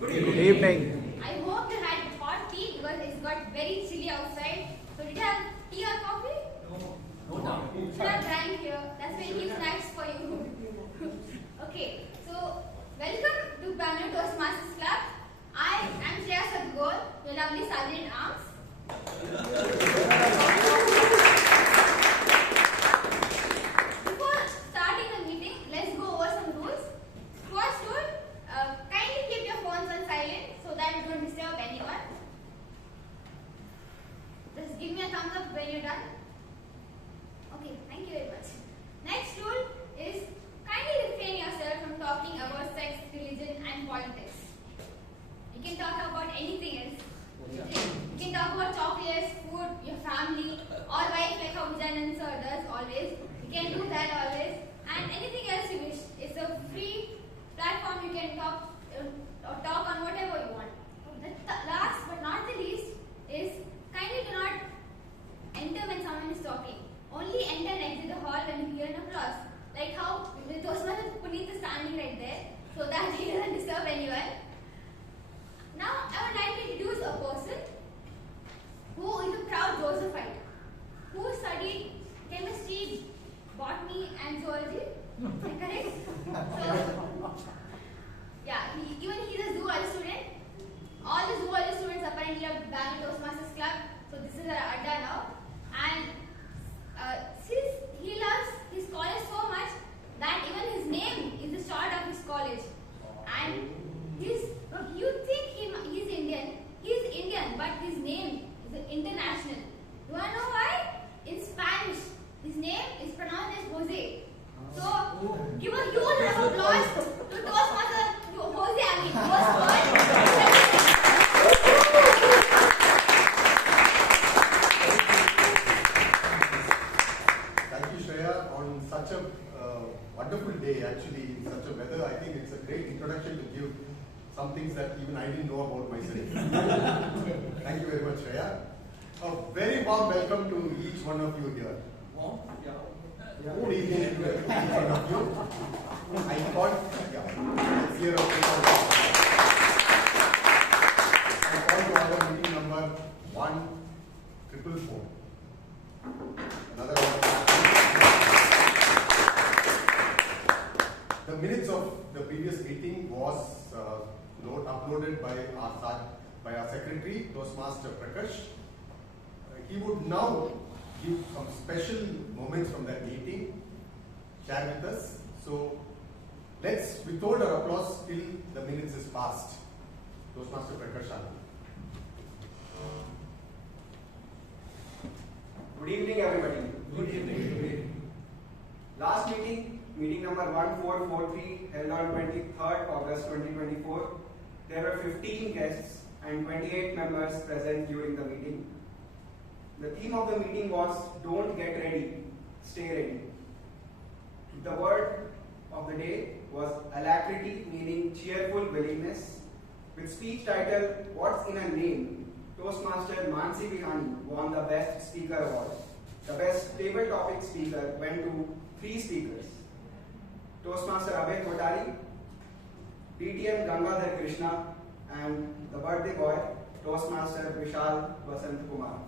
Good evening. I hope you had hot tea because it's got very chilly outside. So did you have tea or coffee? No. Should have drank here. That's why it keeps snacks for you. Okay, so welcome to Bangalore Toastmasters Club. I am Shreya Sadugol, your lovely sergeant in arms. Before starting the meeting, let's go over some rules. First rule, kindly keep your phones on silent so that you don't disturb anyone. Just give me a thumbs up when you're done. Okay, thank you very much. Next rule is kindly refrain yourself from talking about sex, religion and politics. You can talk about anything else. You can talk about chocolates, food, your family, or life like how Jeevan does always. You can do that always. And anything else you wish. It's a free platform. You can talk on whatever you want. The last but not the least is kindly do not enter when someone is talking. Only enter and exit the hall when you hear an applause. Like how Puneeth is standing right there, so that he doesn't disturb anyone. Now I would like to introduce a person who is a proud Josephite, who studied chemistry, botany and zoology. Correct? So, yeah, even he's a zoology student. All the zoology students apparently are Bangalore Toastmasters Club. So this is our adda now. And since he loves his college so much that even his name is the start of his college. And you think he's Indian. He's Indian, but his name is international. Do I know why? In Spanish, his name is pronounced as Jose. So give a huge round of applause to Toastmaster Jose. Thank you, Shreya, on such a wonderful day, actually, in such a weather. I think it's a great introduction to give some things that even I didn't know about myself. Thank you very much, Shreya. A very warm welcome to each one of you here. Good evening to each one of you. I thought, let's hear out I call to order meeting number 1444. Another one. The minutes of the previous meeting was uploaded by our secretary, Toastmaster Prakarsh. He would now give some special moments from that meeting, share with us. So let's withhold our applause till the minutes is passed. Toastmaster Prakarsh. Good evening, everybody. Good evening. Last meeting number 1443, held on 23rd August 2024. There were 15 guests and 28 members present during the meeting. The theme of the meeting was "Don't get ready, stay ready." The word of the day was alacrity, meaning cheerful willingness. With speech title "What's in a Name?", Toastmaster Mansi Bihani won the Best Speaker Award. The Best Table Topic Speaker went to 3 speakers: Toastmaster Abhay, Kothari, DTM Gangadhar Krishna, and the birthday boy, Toastmaster Vishal Vasant Kumar.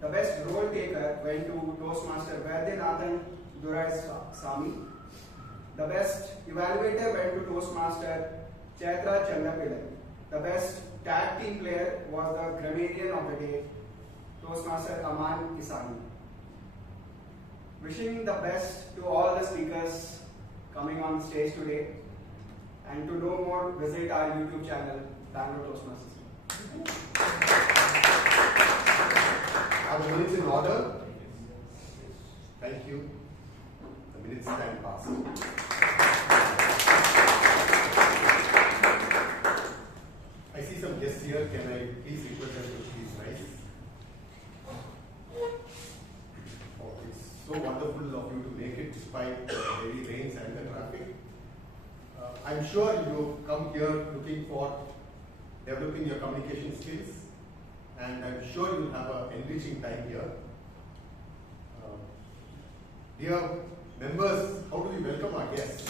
The Best Role Taker went to Toastmaster Vaidyanathan Durai Sami. The Best Evaluator went to Toastmaster Chaitra Chandapillai. The Best Tag Team Player was the Grammarian of the Day, Toastmaster Aman Isani. Wishing the best to all the speakers coming on stage today, and to know more, visit our YouTube channel, Bangalore Toastmasters. Are the minutes in order? Thank you. The minutes stand passed. I see some guests here. Can I please request them to please rise? Oh, it's so wonderful of you to make it despite the heavy rains and the traffic. I'm sure you come here looking for developing your communication skills, and I'm sure you'll have an enriching time here. Dear members, how do we welcome our guests?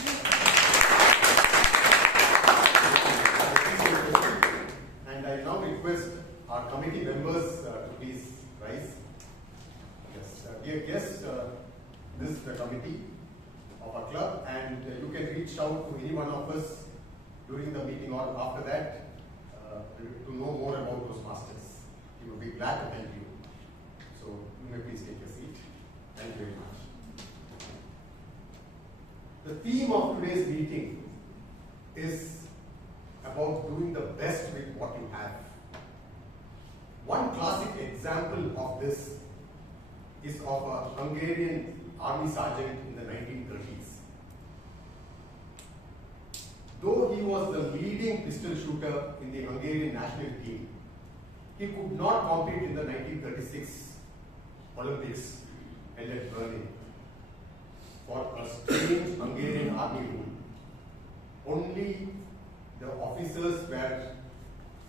committee of our club, and you can reach out to any one of us during the meeting or after that to know more about Toastmasters. We would be glad to help you. So you may please take your seat. Thank you very much. The theme of today's meeting is about doing the best with what you have. One classic example of this is of a Hungarian army sergeant in the 1930s. Though he was the leading pistol shooter in the Hungarian national team, he could not compete in the 1936 Olympics held at Berlin for a strange Hungarian army rule. Only the officers were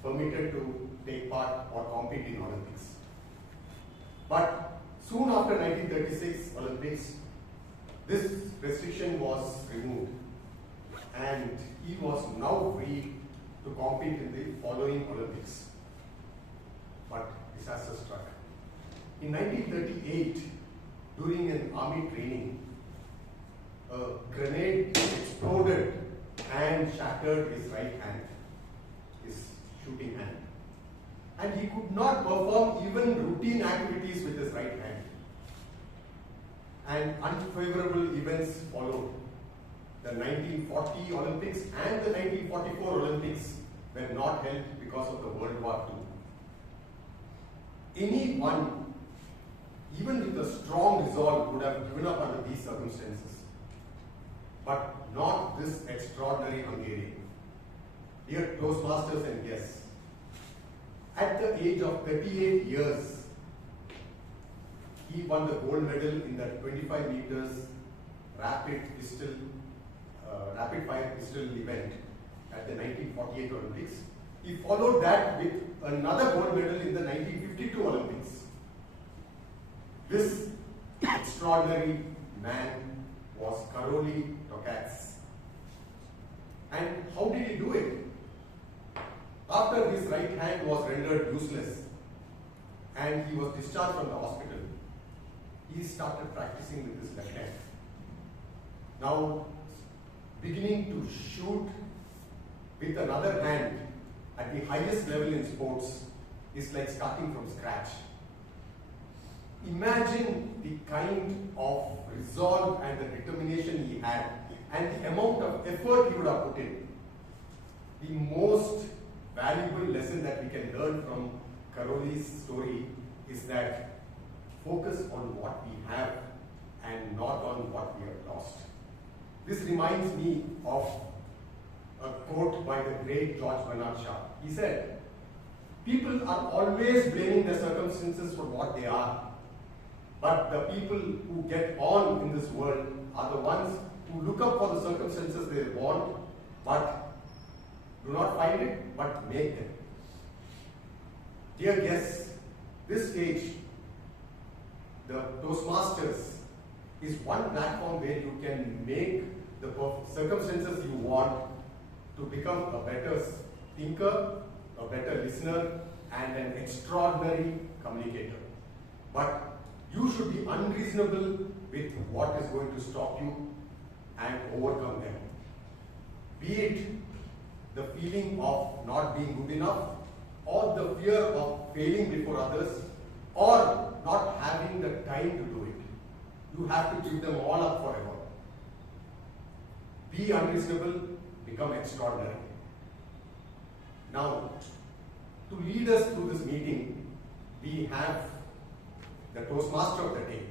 permitted to take part or compete in Olympics. But soon after 1936 Olympics, this restriction was removed and he was now free to compete in the following Olympics. But disaster struck. In 1938, during an army training, a grenade exploded and shattered his right hand, his shooting hand. And he could not perform even routine activities with his right hand. And unfavorable events followed. The 1940 Olympics and the 1944 Olympics were not held because of the World War II. Anyone, even with a strong resolve, would have given up under these circumstances. But not this extraordinary Hungarian. Dear Toastmasters and guests, at the age of 38 years, he won the gold medal in the 25 meters rapid fire pistol event at the 1948 Olympics. He followed that with another gold medal in the 1952 Olympics. This extraordinary man was Karoly Tokats. And how did he do it? After his right hand was rendered useless and he was discharged from the hospital, he started practicing with his left hand. Now, beginning to shoot with another hand at the highest level in sports is like starting from scratch. Imagine the kind of resolve and the determination he had and the amount of effort he would have put in. The most valuable lesson that we can learn from Karoly's story is that focus on what we have and not on what we have lost. This reminds me of a quote by the great George Bernard Shaw. He said, "People are always blaming the circumstances for what they are. But the people who get on in this world are the ones who look up for the circumstances they want, but do not find it, but make them." Dear guests, this stage, the Toastmasters, is one platform where you can make the circumstances you want to become a better thinker, a better listener, and an extraordinary communicator. But you should be unreasonable with what is going to stop you and overcome them. Be it the feeling of not being good enough, or the fear of failing before others, or not having the time to do it. You have to give them all up forever. Be unreasonable, become extraordinary. Now, to lead us through this meeting, we have the Toastmaster of the day.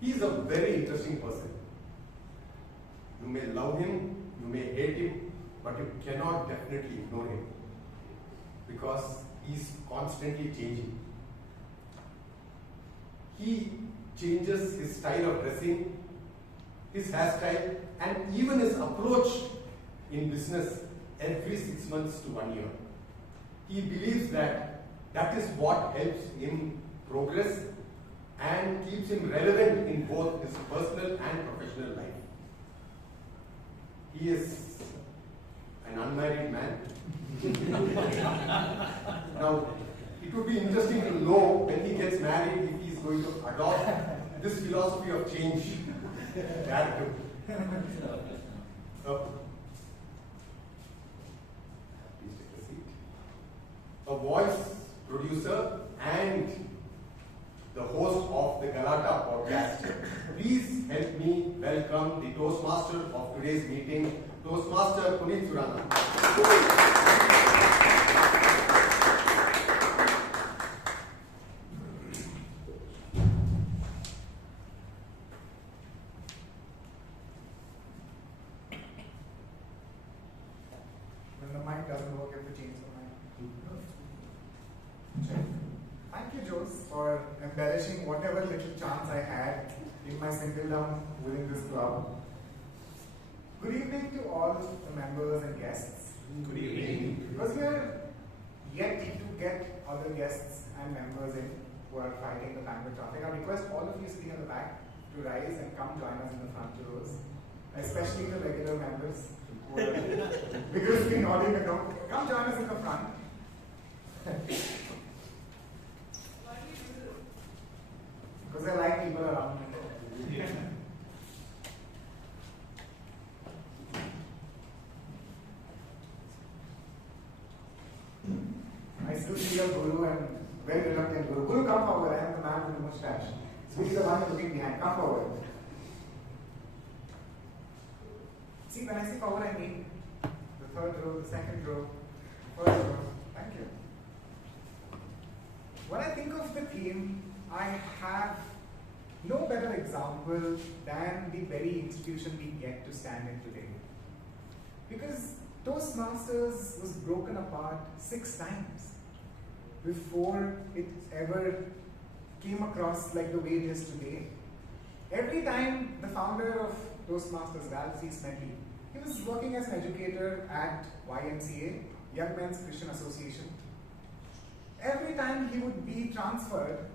He is a very interesting person. You may love him, you may hate him, but you cannot definitely ignore him because he is constantly changing. He changes his style of dressing, his hairstyle, and even his approach in business every 6 months to 1 year. He believes that that is what helps him progress and keeps him relevant in both his personal and professional life. He is an unmarried man. Now, it would be interesting to know when he gets married if he is going to adopt this philosophy of change That too. Please take a seat. A voice producer and the host of the Galata podcast. Please help me welcome the Toastmaster of today's meeting, Toastmaster Puneeth Surana. When the mic doesn't work, you have to change the mic. Thank you, Jose, for embellishing whatever little chance I had in my singledom within this club. Good evening to all the members and guests. Good evening. Because we are yet to get other guests and members in who are fighting the Bangalore traffic, I request all of you sitting in the back to rise and come join us in the front rows, especially the regular members who are vigorously nodding at home. Come join us in the front. Because I like people around me. I still see a Guru and very reluctant Guru. Guru, come forward. I am the man with the mustache. So he's the one looking behind. Come forward. See, when I say forward, I mean the third row, the second row, the first row. Thank you. When I think of the theme, I have no better example than the very institution we get to stand in today. Because Toastmasters was broken apart 6 times before it ever came across like the way it is today. Every time the founder of Toastmasters, Ralph C. Smedley, he was working as an educator at YMCA, Young Men's Christian Association. Every time he would be transferred,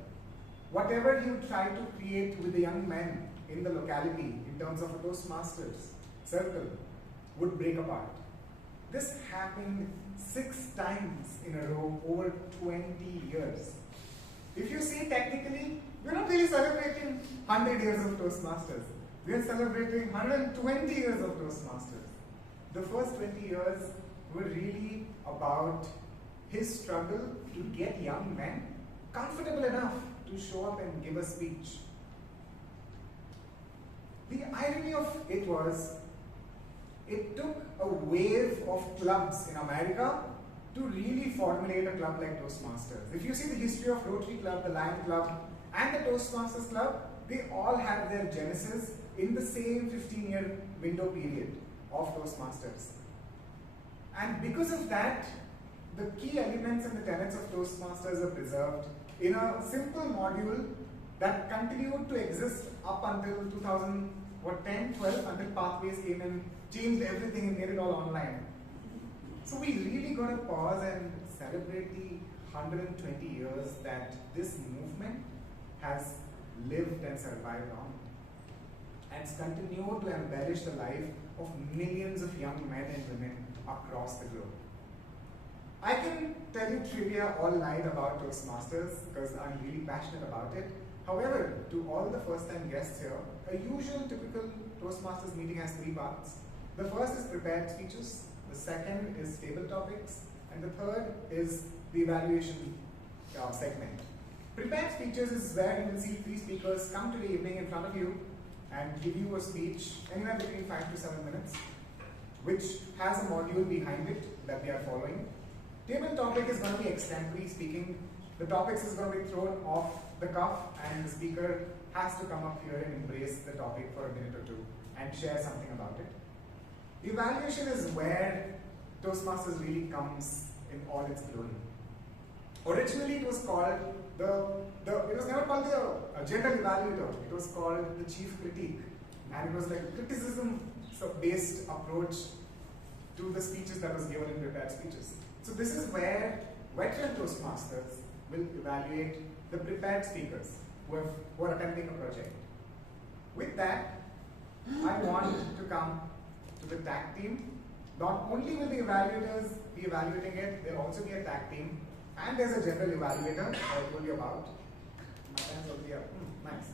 whatever he would try to create with the young men in the locality in terms of a Toastmasters circle would break apart. This happened 6 times in a row over 20 years. If you see technically, we're not really celebrating 100 years of Toastmasters. We are celebrating 120 years of Toastmasters. The first 20 years were really about his struggle to get young men comfortable enough to show up and give a speech. The irony of it was, it took a wave of clubs in America to really formulate a club like Toastmasters. If you see the history of Rotary Club, the Lion Club, and the Toastmasters Club, they all have their genesis in the same 15-year window period of Toastmasters. And because of that, the key elements and the tenets of Toastmasters are preserved in a simple module that continued to exist up until 2010, 12, until Pathways came and changed everything and made it all online. So we really got to pause and celebrate the 120 years that this movement has lived and survived on, and it's continued to embellish the life of millions of young men and women across the globe. I can tell you trivia all night about Toastmasters because I'm really passionate about it. However, to all the first-time guests here, a usual typical Toastmasters meeting has 3 parts. The first is prepared speeches, the second is table topics, and the third is the evaluation segment. Prepared speeches is where you will see 3 speakers come to the evening in front of you and give you a speech anywhere between 5 to 7 minutes, which has a module behind it that we are following. Table topic is going to be extempore speaking. The topics is going to be thrown off the cuff and the speaker has to come up here and embrace the topic for a minute or 2 and share something about it. The evaluation is where Toastmasters really comes in all its glory. Originally it was called it was never called the general evaluator, it was called the chief critique, and it was like a criticism based approach to the speeches that was given in prepared speeches. So this is where veteran Toastmasters will evaluate the prepared speakers who are attempting a project. With that, I want to come to the tag team. Not only will the evaluators be evaluating it, there will also be a tag team, and there's a general evaluator I told you about. My hands already up. Nice.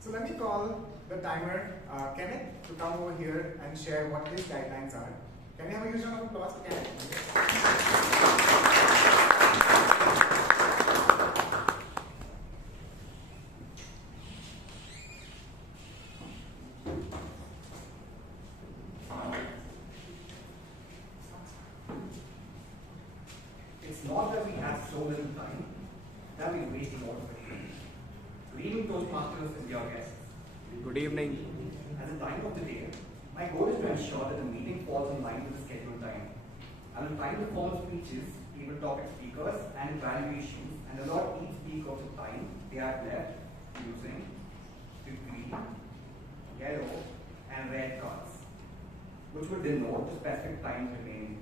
So let me call the timer, Kenneth, to come over here and share what his guidelines are. Can we have a huge round of applause to Kenneth? It's not that we have so little time, that we waste a lot of it. Good evening, Toastmasters and your guests. Good evening. At the time of the day, my goal is to ensure that the meeting falls in line with the scheduled time. I will try to form speeches, table topic speakers, and evaluations, and allot each speaker the time they have left using the green, yellow, and red cards, which will denote the specific time remaining.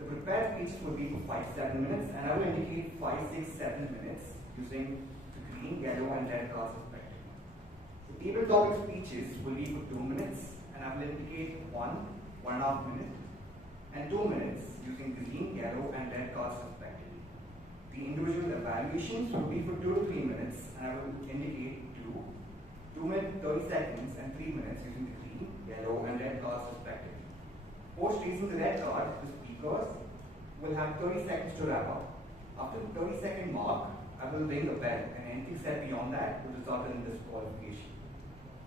The prepared speeches will be for 5-7 minutes, and I will indicate 5-6-7 minutes using the green, yellow, and red cards respectively. The table topic speeches will be for 2 minutes, and I will indicate 1.5 minutes, and 2 minutes using green, yellow, and red cards respectively. The individual evaluations will be for 2 to 3 minutes, and I will indicate 2 minutes 30 seconds, and 3 minutes using the green, yellow, and red cards respectively. Post raising the red card, the speakers will have 30 seconds to wrap up. After the 30-second mark, I will ring the bell, and anything said beyond that will result in disqualification.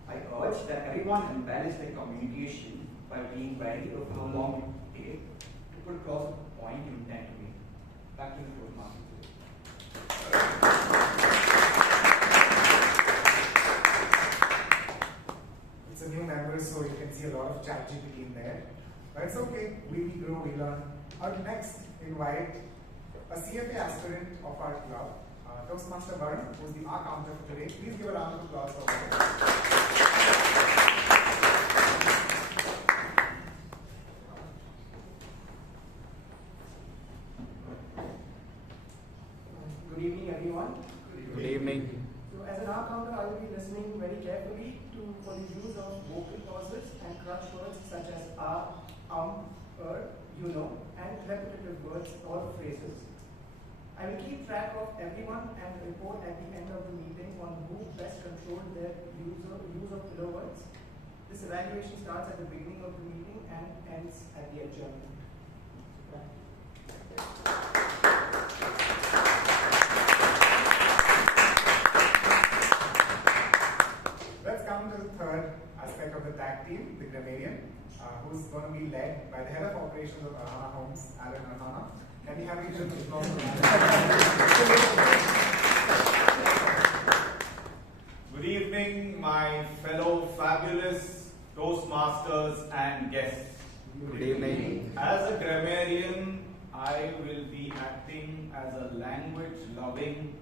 I urge that everyone embellish their communication by being wary of how long it takes to put across the point you intend to make. Back to the Toastmasters. It's a new member, so you can see a lot of ChatGPT in there. But it's okay, we grow, we learn. I'll next invite a CFA aspirant of our club, Toastmaster Bryan, who's the R counter for today. Please give a round of applause for him. Good evening, everyone. Good evening. So, as an R counter, I will be listening very carefully for the use of vocal pauses and crutch words such as you know, and repetitive words or phrases. I will keep track of everyone and report at the end of the meeting on who best controlled their use of filler words. This evaluation starts at the beginning of the meeting and ends at the adjournment. Let's come to the third aspect of the tag team, the grammarian, who's going to be led by the head of operations of Arhana Homes, Alan Arhana. Can we have a huge applause for Good evening, my fellow fabulous Toastmasters and guests. Good evening. As a grammarian, I will be acting as a language-loving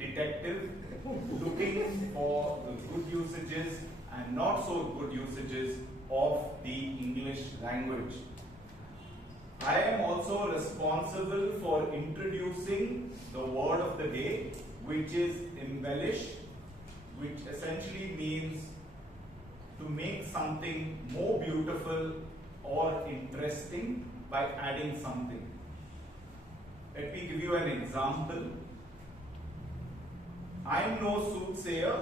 detective, looking for the good usages and not so good usages of the English language. I am also responsible for introducing the word of the day, which is embellish, which essentially means to make something more beautiful or interesting by adding something. Let me give you an example. I'm no soothsayer,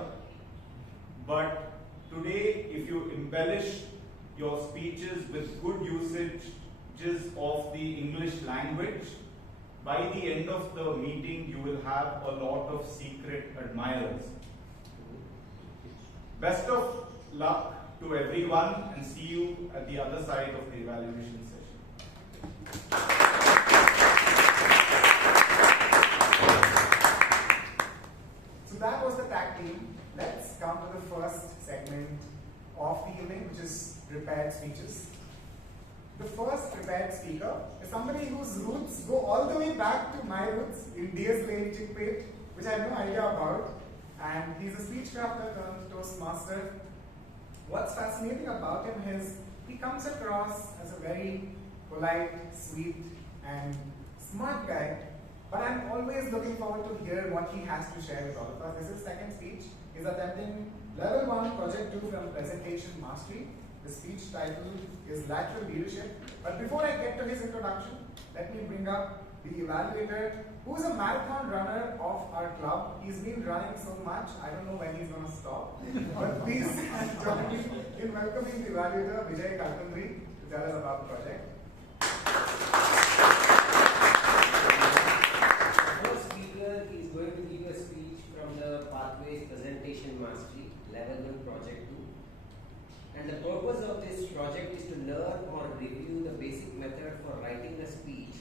but today if you embellish your speeches with good usages of the English language, by the end of the meeting you will have a lot of secret admirers. Best of luck to everyone and see you at the other side of the evaluation session. So that was the tag team. Let's come to the first segment of the evening, which is prepared speeches. The first prepared speaker is somebody whose roots go all the way back to my roots in DSouza, Chickpet, which I have no idea about. And he's a speechcrafter turned Toastmaster. What's fascinating about him is he comes across as a very polite, sweet, and smart guy. But I'm always looking forward to hear what he has to share with all of us. This is his second speech. He's attempting Level 1, Project 2 from Presentation Mastery. The speech title is Lateral Leadership. But before I get to his introduction, let me bring up the evaluator, who is a marathon runner of our club. He's been running so much, I don't know when he's going to stop. But please join me in welcoming the evaluator, Vijay Kalkandri, to tell us about the project. The first speaker is going to give a speech from the Pathways Presentation Mastery, Level 1 Project 2. And the purpose of this project is to learn or review the basic method for writing a speech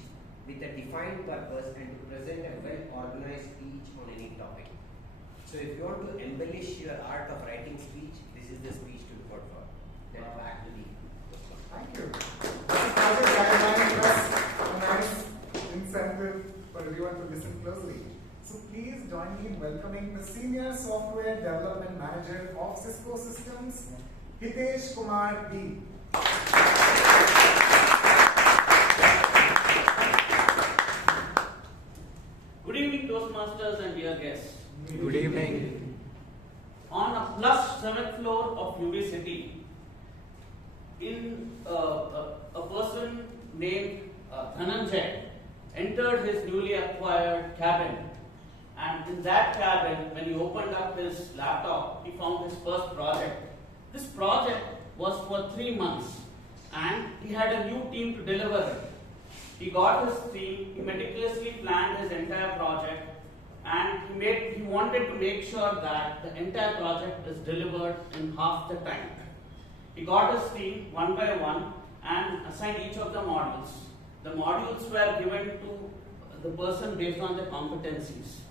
with a defined purpose and to present a well-organized speech on any topic. So if you want to embellish your art of writing speech, this is the speech to look out for. Then back to the Thank you. This project guideline plus a nice incentive for everyone to listen closely. So please join me in welcoming the Senior Software Development Manager of Cisco Systems, Hitesh Kumar V. Good evening, Toastmasters and dear guests. Good evening. On a plus 7th floor of UB City, in a person named Dhananjay entered his newly acquired cabin, and in that cabin, when he opened up his laptop, he found his first project. This project was for 3 months, and he had a new team to deliver it. He got his team, he meticulously planned his entire project, and he wanted to make sure that the entire project is delivered in half the time. He got his team one by one and assigned each of the modules. The modules were given to the person based on their competencies.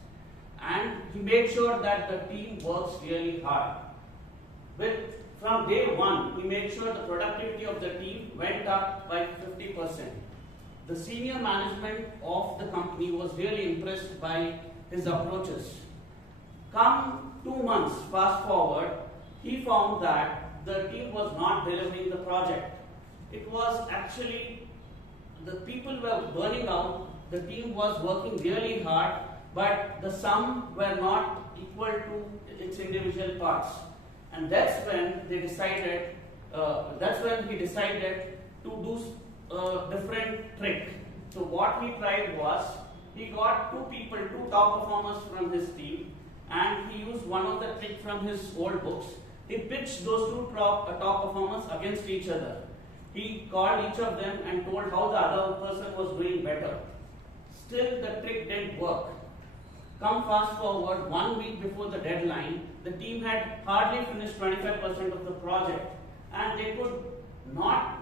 And he made sure that the team works really hard. From day one, he made sure the productivity of the team went up by 50%. The senior management of the company was really impressed by his approaches. Come 2 months fast forward, he found that the team was not delivering the project. It was actually, the people were burning out, the team was working really hard, but the sum were not equal to its individual parts. And that's when they decided, he decided to do a different trick. So what he tried was, he got two top performers from his team, and he used one of the tricks from his old books. He pitched those two top performers against each other. He called each of them and told how the other person was doing better. Still, the trick didn't work. Come fast forward, 1 week before the deadline, the team had hardly finished 25% of the project, and they could not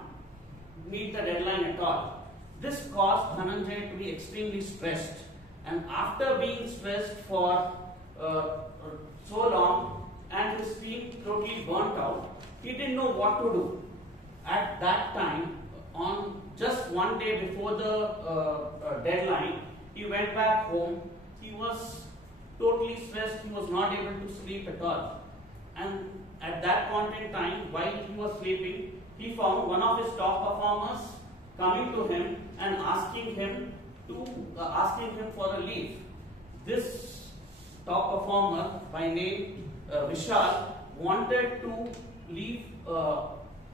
meet the deadline at all. This caused Dhananjay to be extremely stressed, and after being stressed for so long and his team totally burnt out, he didn't know what to do. At that time, on just 1 day before the deadline, he went back home. He was totally stressed, he was not able to sleep at all. And at that point in time, while he was sleeping, he found one of his top performers coming to him and asking him for a leave. This top performer by name Vishal wanted to leave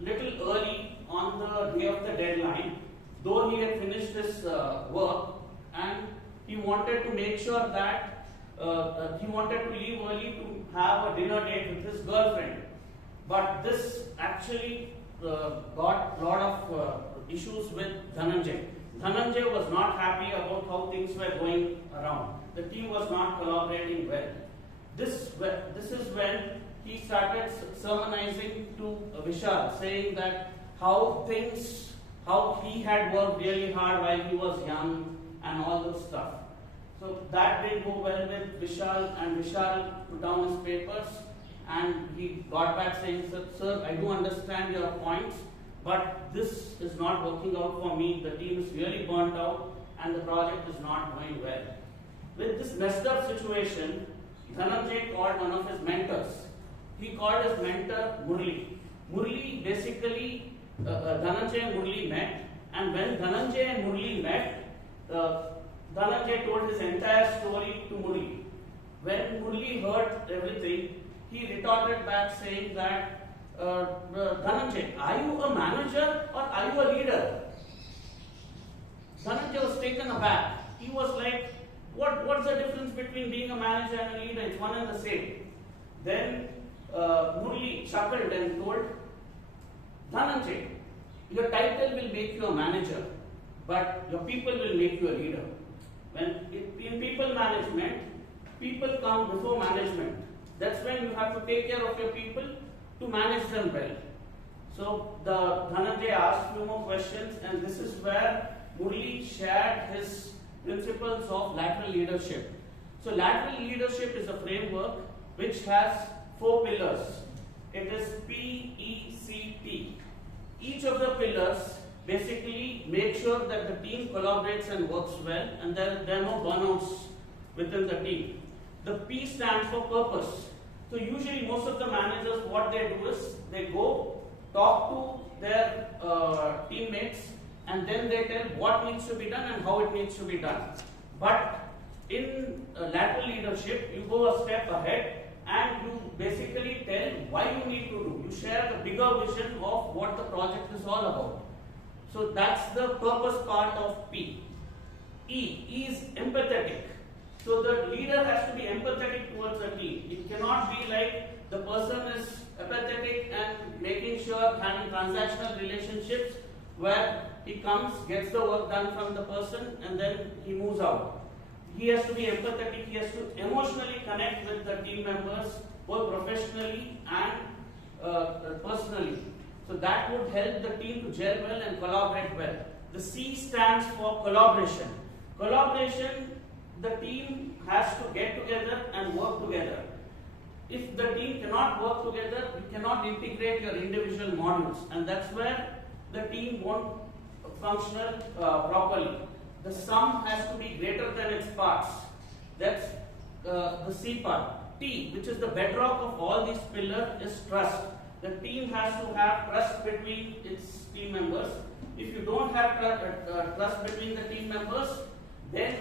little early on the day of the deadline, though he had finished his work, and he wanted to make sure that he wanted to leave early to have a dinner date with his girlfriend. But this actually got a lot of issues with Dhananjay. Dhananjay was not happy about how things were going around. The team was not collaborating well. This is when he started sermonizing to Vishal, saying that how he had worked really hard while he was young and all those stuff. So that didn't go well with Vishal, and Vishal put down his papers and he got back saying, sir, I do understand your points, but this is not working out for me. The team is really burnt out and the project is not going well. With this messed up situation, Dhananjay called one of his mentors. He called his mentor Murli. Murli basically, Dhananjay and Murli met, and when Dhananjay and Murli met, Dhananjay told his entire story to Murli. When Murli heard everything, he retorted back saying that, Dhananjay, are you a manager or are you a leader? Dhananjay was taken aback. he was like, what's the difference between being a manager and a leader? It's one and the same. Then Murli chuckled and told, Dhananjay, your title will make you a manager, but your people will make you a leader. In people management, people come before management. That's when you have to take care of your people to manage them well. So the Dhananjay asked few more questions, and this is where Murli shared his principles of lateral leadership. So lateral leadership is a framework which has 4 pillars. It is PECT. Each of the pillars basically make sure that the team collaborates and works well, and there are no burnouts within the team. The P stands for purpose. So usually most of the managers, what they do is they go talk to their teammates, and then they tell what needs to be done and how it needs to be done. But in lateral leadership, you go a step ahead and you basically tell why you need to do. You share the bigger vision of what the project is all about. So that's the purpose part of P. E is empathetic. So the leader has to be empathetic towards the team. It cannot be like the person is apathetic and making sure having transactional relationships where he comes, gets the work done from the person, and then he moves out. He has to be empathetic, he has to emotionally connect with the team members, both professionally and personally. So that would help the team to gel well and collaborate well. The C stands for collaboration. Collaboration, the team has to get together and work together. If the team cannot work together, you cannot integrate your individual modules, and that's where the team won't function properly. The sum has to be greater than its parts. That's the C part. T, which is the bedrock of all these pillars, is trust. The team has to have trust between its team members. If you don't have trust between the team members, then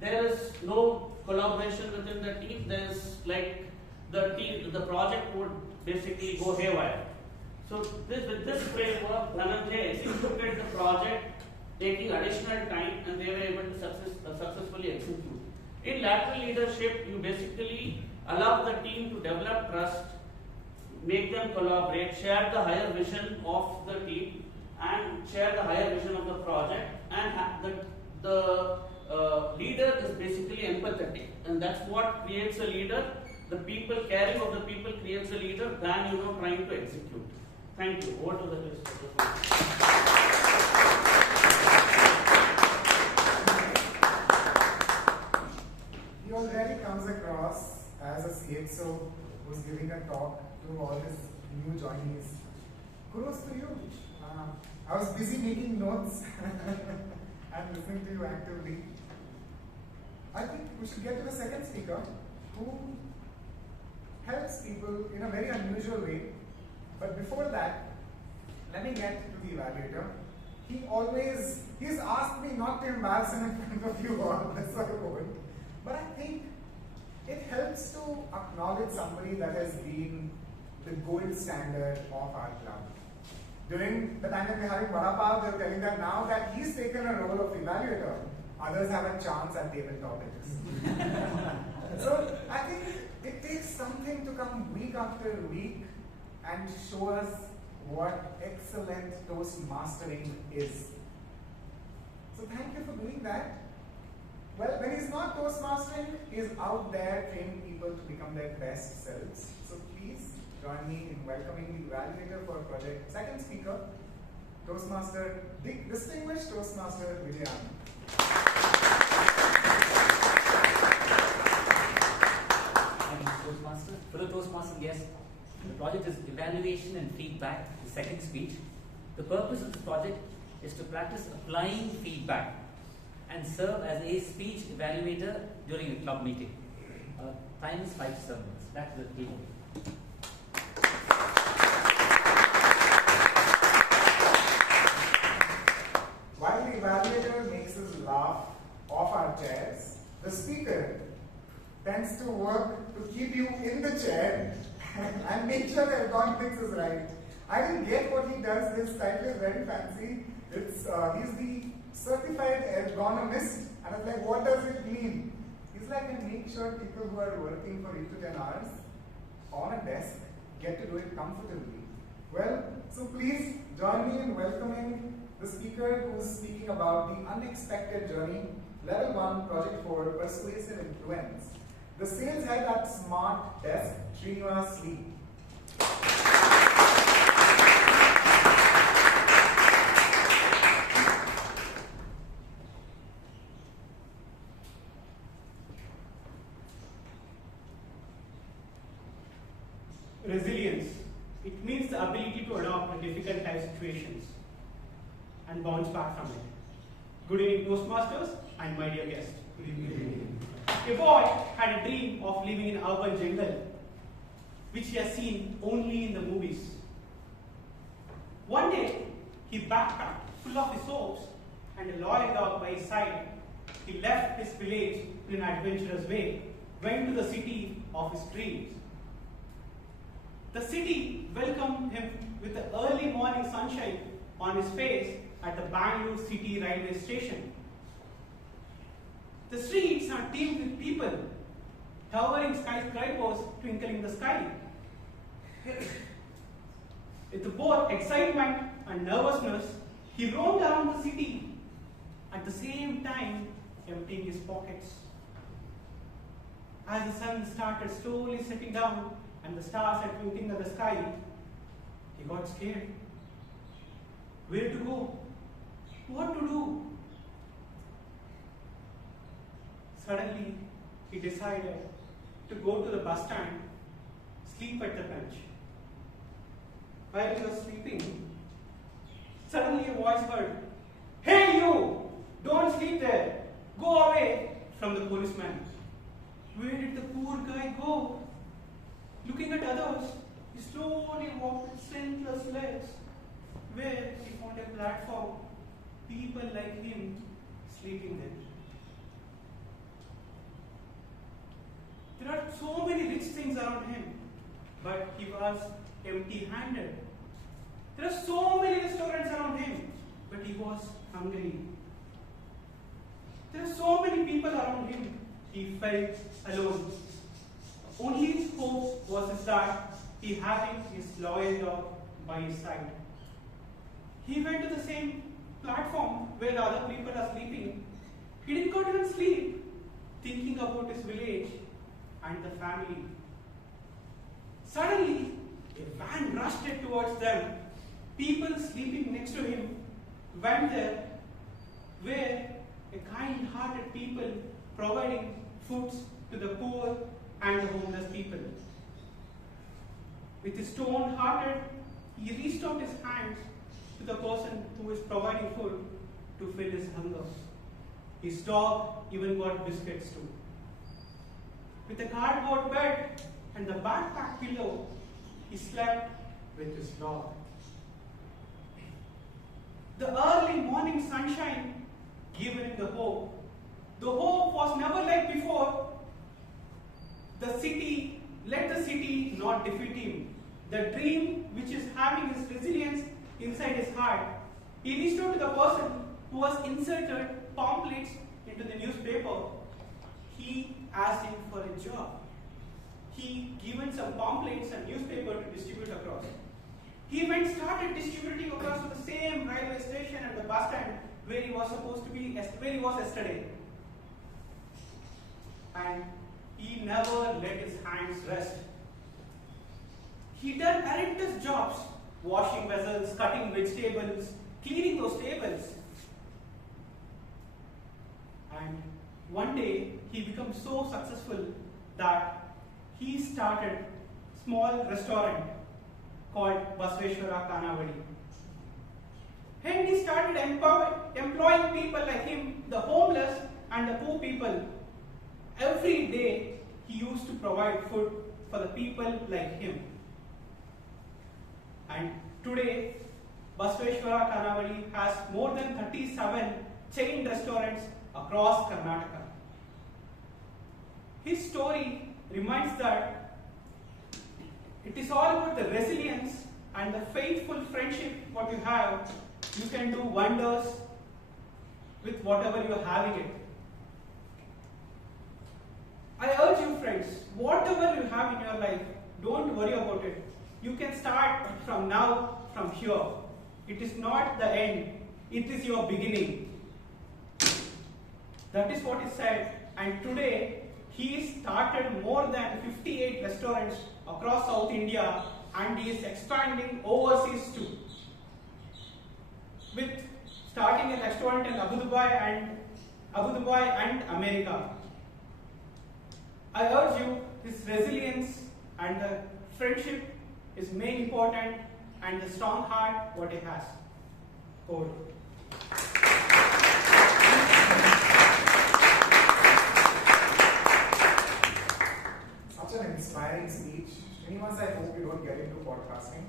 there is no collaboration within the team. There is like the project would basically go haywire. So with this framework, Dhananjay executed the project, taking additional time, and they were able to successfully execute. In lateral leadership, you basically allow the team to develop trust, make them collaborate, share the higher vision of the team, and share the higher vision of the project. And the leader is basically empathetic, and that's what creates a leader. The people, caring of the people creates a leader than trying to execute. Thank you. Over to the list. He already comes across as a CXO who's giving a talk to all his new joinees. Kudos to you. I was busy making notes and listening to you actively. I think we should get to the second speaker who helps people in a very unusual way. But before that, let me get to the evaluator. He's asked me not to embarrass him in front of you all, that's why I won't. But I think it helps to acknowledge somebody that has been the gold standard of our club. During the time that we're having Vada Pav, they're telling that now that he's taken a role of evaluator, others have a chance at tabletop topics. So I think it takes something to come week after week and show us what excellent Toastmastering is. So thank you for doing that. Well, when he's not Toastmastering, he's out there training people to become their best selves. So please join me in welcoming the evaluator for project second speaker, Toastmaster, distinguished Toastmaster Jeevan. Toastmaster. For the Toastmaster guest, the project is evaluation and feedback, the second speech. The purpose of the project is to practice applying feedback and serve as a speech evaluator during a club meeting. Time is 5 to 7 minutes. Back to the table. While the evaluator makes us laugh off our chairs, the speaker tends to work to keep you in the chair and make sure that ergonomics is right. I didn't get what he does. His title is very fancy. He's the certified ergonomist. And I was like, what does it mean? He's like, I make sure people who are working for 8 to 10 hours on a desk get to do it comfortably. Well, so please join me in welcoming the speaker who's speaking about the unexpected journey, Level 1, Project 4, Persuasive Influence. The sales head at Smart Desk, Srinivas V. Resilience. It means the ability to adapt in difficult life situations and bounce back from it. Good evening, Toastmasters and my dear guest. Good evening. A boy had a dream of living in an urban jungle, which he has seen only in the movies. One day, he backpacked full of his hopes and a loyal dog by his side. He left his village in an adventurous way, went to the city of his dreams. The city welcomed him with the early morning sunshine on his face at the Bangalore city railway station. The streets are teemed with people, towering skyscrapers twinkling in the sky. With both excitement and nervousness, he roamed around the city, at the same time emptying his pockets. As the sun started slowly setting down and the stars are twinkling in the sky, he got scared. Where to go? What to do? Suddenly, he decided to go to the bus stand, sleep at the bench. While he was sleeping, suddenly a voice heard, "Hey you! Don't sleep there! Go away!" from the policeman. Where did the poor guy go? Looking at others, he slowly walked with senseless legs, where he found a platform, people like him sleeping there. There are so many rich things around him, but he was empty-handed. There are so many restaurants around him, but he was hungry. There are so many people around him, he felt alone. Only his hope was that he having his loyal dog by his side. He went to the same platform where the other people are sleeping. He didn't go to even sleep, thinking about his village and the family. Suddenly, a van rushed towards them. People sleeping next to him went there, where a kind-hearted people providing foods to the poor and the homeless people. With his stone-hearted, he reached out his hands to the person who is providing food to fill his hunger. His dog even got biscuits too. With a cardboard bed and the backpack pillow, he slept with his dog. The early morning sunshine gave him the hope. The hope was never like before. The city, let the city not defeat him. The dream which is having his resilience inside his heart. He reached out to the person who was inserted pamphlets into the newspaper. He asked him for a job. He given some pamphlets and newspaper to distribute across. He went started distributing across to the same railway station and the bus stand where he was supposed to be, where he was yesterday. And he never let his hands rest. He done horrendous jobs, washing vessels, cutting vegetables, cleaning those tables. And one day, he became so successful that he started small restaurant called Basveshwara Kanavadi. And he started employing people like him, the homeless and the poor people. Every day, he used to provide food for the people like him. And today, Basveshwara Kanavadi has more than 37 chain restaurants across Karnataka. His story reminds that it is all about the resilience and the faithful friendship what you have. You can do wonders with whatever you are having it. I urge you friends, whatever you have in your life, don't worry about it. You can start from now, from here. It is not the end, it is your beginning. That is what is said, and today he started more than 58 restaurants across South India, and he is expanding overseas too. With starting a restaurant in Abu Dhabi and America. I urge you, his resilience and the friendship is main important, and the strong heart what he has. Over. Such an inspiring speech. Srinivas, I hope you don't get into podcasting.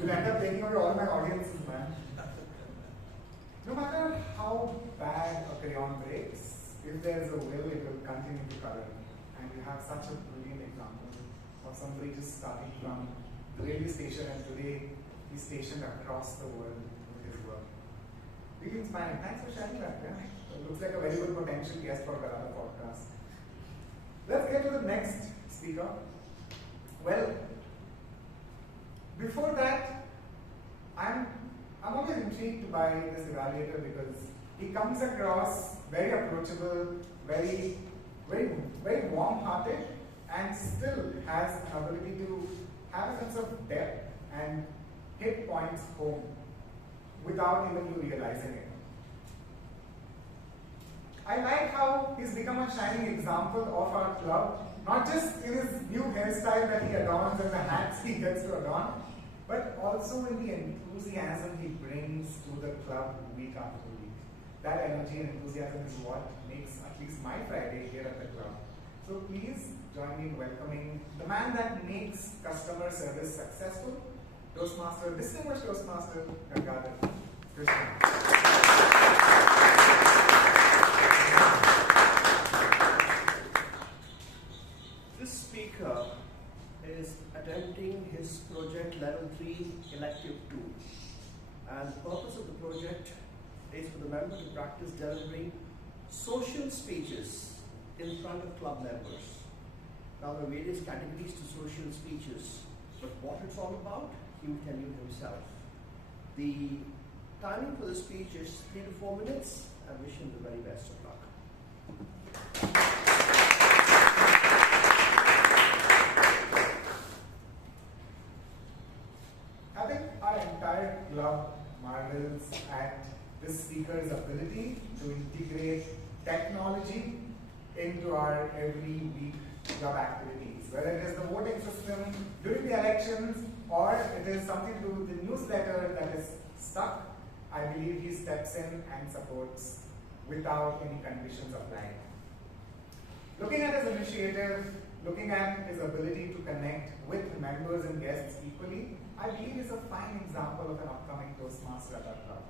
You'll end up taking over all my audiences, man. No matter how bad a crayon breaks, if there is a will, it will continue to color. And you have such a brilliant example of somebody just starting from the railway station, and today he's stationed across the world with his work. Really inspiring. Thanks for sharing that. Yeah? It looks like a very good potential guest for another podcast. Let's get to the next speaker. Well, before that, I'm always intrigued by this evaluator because he comes across very approachable, very warm-hearted, and still has an ability to have a sense of depth and hit points home without even you realizing it. I like how he's become a shining example of our club, not just in his new hairstyle that he adorns and the hats he gets to adorn, but also in the enthusiasm he brings to the club week after week. That energy and enthusiasm is what makes at least my Friday here at the club. So please join me in welcoming the man that makes customer service successful, Toastmaster, distinguished Toastmaster, Gangadhar Krishna. This speaker is attempting his project level 3 elective 2, and the purpose of the project is for the member to practice delivering social speeches in front of club members. Now there are various categories to social speeches, but what it's all about, he will tell you himself. The timing for the speech is 3 to 4 minutes. I wish him the very best of luck. I think our entire club marvels at this speaker's ability to integrate technology into our every week club activities, whether it is the voting system during the elections or it is something to do with the newsletter that is stuck. I believe he steps in and supports without any conditions applied. Looking at his initiative, looking at his ability to connect with members and guests equally, I believe is a fine example of an upcoming Toastmaster at our club.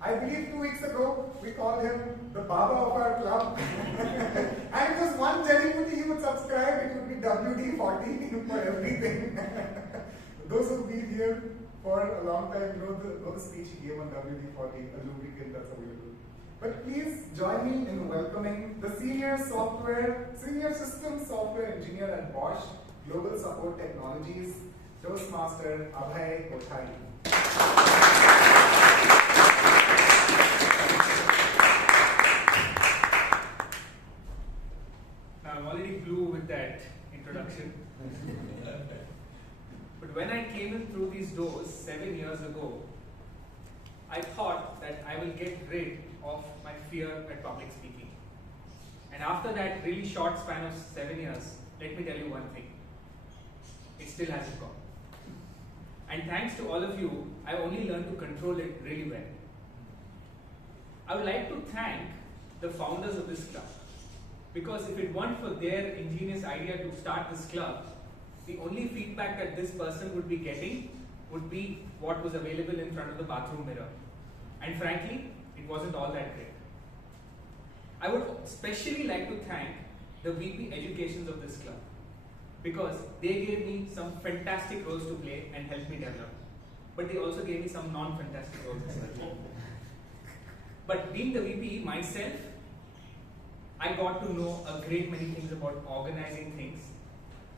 I believe 2 weeks ago, we called him the Baba of our club. And if there's one Jellyputty he would subscribe, it would be WD-40 for everything. Those who've been here for a long time know the speech he gave on WD-40, a lubricant that's available. But please join me in welcoming the Senior System Software Engineer at Bosch Global Support Technologies, Toastmaster Abhay Kothari. I'm already blue with that introduction. But when I came in through these doors 7 years ago, I thought that I will get rid of my fear at public speaking. And after that really short span of 7 years, let me tell you one thing. It still hasn't gone. And thanks to all of you, I only learned to control it really well. I would like to thank the founders of this club. Because if it weren't for their ingenious idea to start this club, the only feedback that this person would be getting would be what was available in front of the bathroom mirror. And frankly, it wasn't all that great. I would especially like to thank the VP Educations of this club, because they gave me some fantastic roles to play and helped me develop. But they also gave me some non-fantastic roles as well. But being the VP myself, I got to know a great many things about organizing things,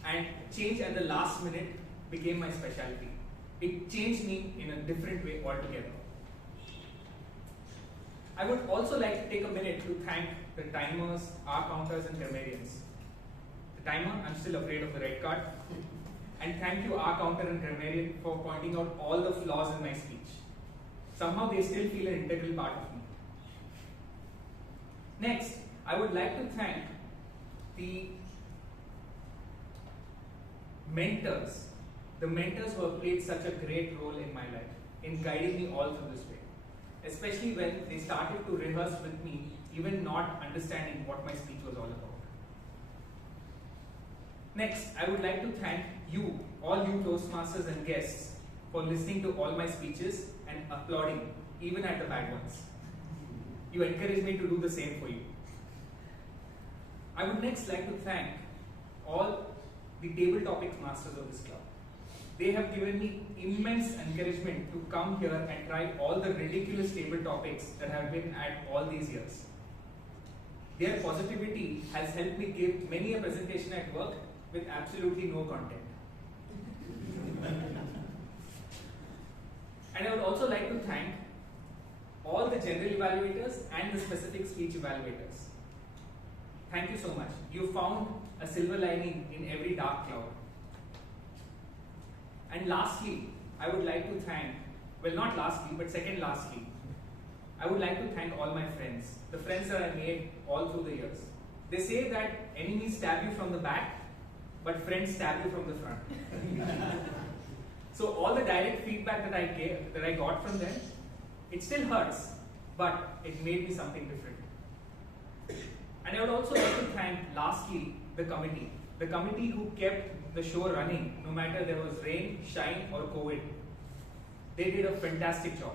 and change at the last minute became my specialty. It changed me in a different way altogether. I would also like to take a minute to thank the timers, our counters and grammarians. The timer, I'm still afraid of the red card. And thank you, our counter and grammarian, for pointing out all the flaws in my speech. Somehow they still feel an integral part of me. Next, I would like to thank the mentors who have played such a great role in my life, in guiding me all through this way. Especially when they started to rehearse with me, even not understanding what my speech was all about. Next, I would like to thank you, all you Toastmasters and guests, for listening to all my speeches and applauding, even at the bad ones. You encourage me to do the same for you. I would next like to thank all the table topics masters of this club. They have given me immense encouragement to come here and try all the ridiculous table topics that have been at all these years. Their positivity has helped me give many a presentation at work with absolutely no content. And I would also like to thank all the general evaluators and the specific speech evaluators. Thank you so much. You found a silver lining in every dark cloud. And lastly, I would like to thank, well, not lastly, but second lastly, I would like to thank all my friends, the friends that I made all through the years. They say that enemies stab you from the back, but friends stab you from the front. So all the direct feedback that I got from them, it still hurts, but it made me something different. And I would also like to thank, lastly, the committee who kept the show running no matter there was rain, shine or COVID. They did a fantastic job.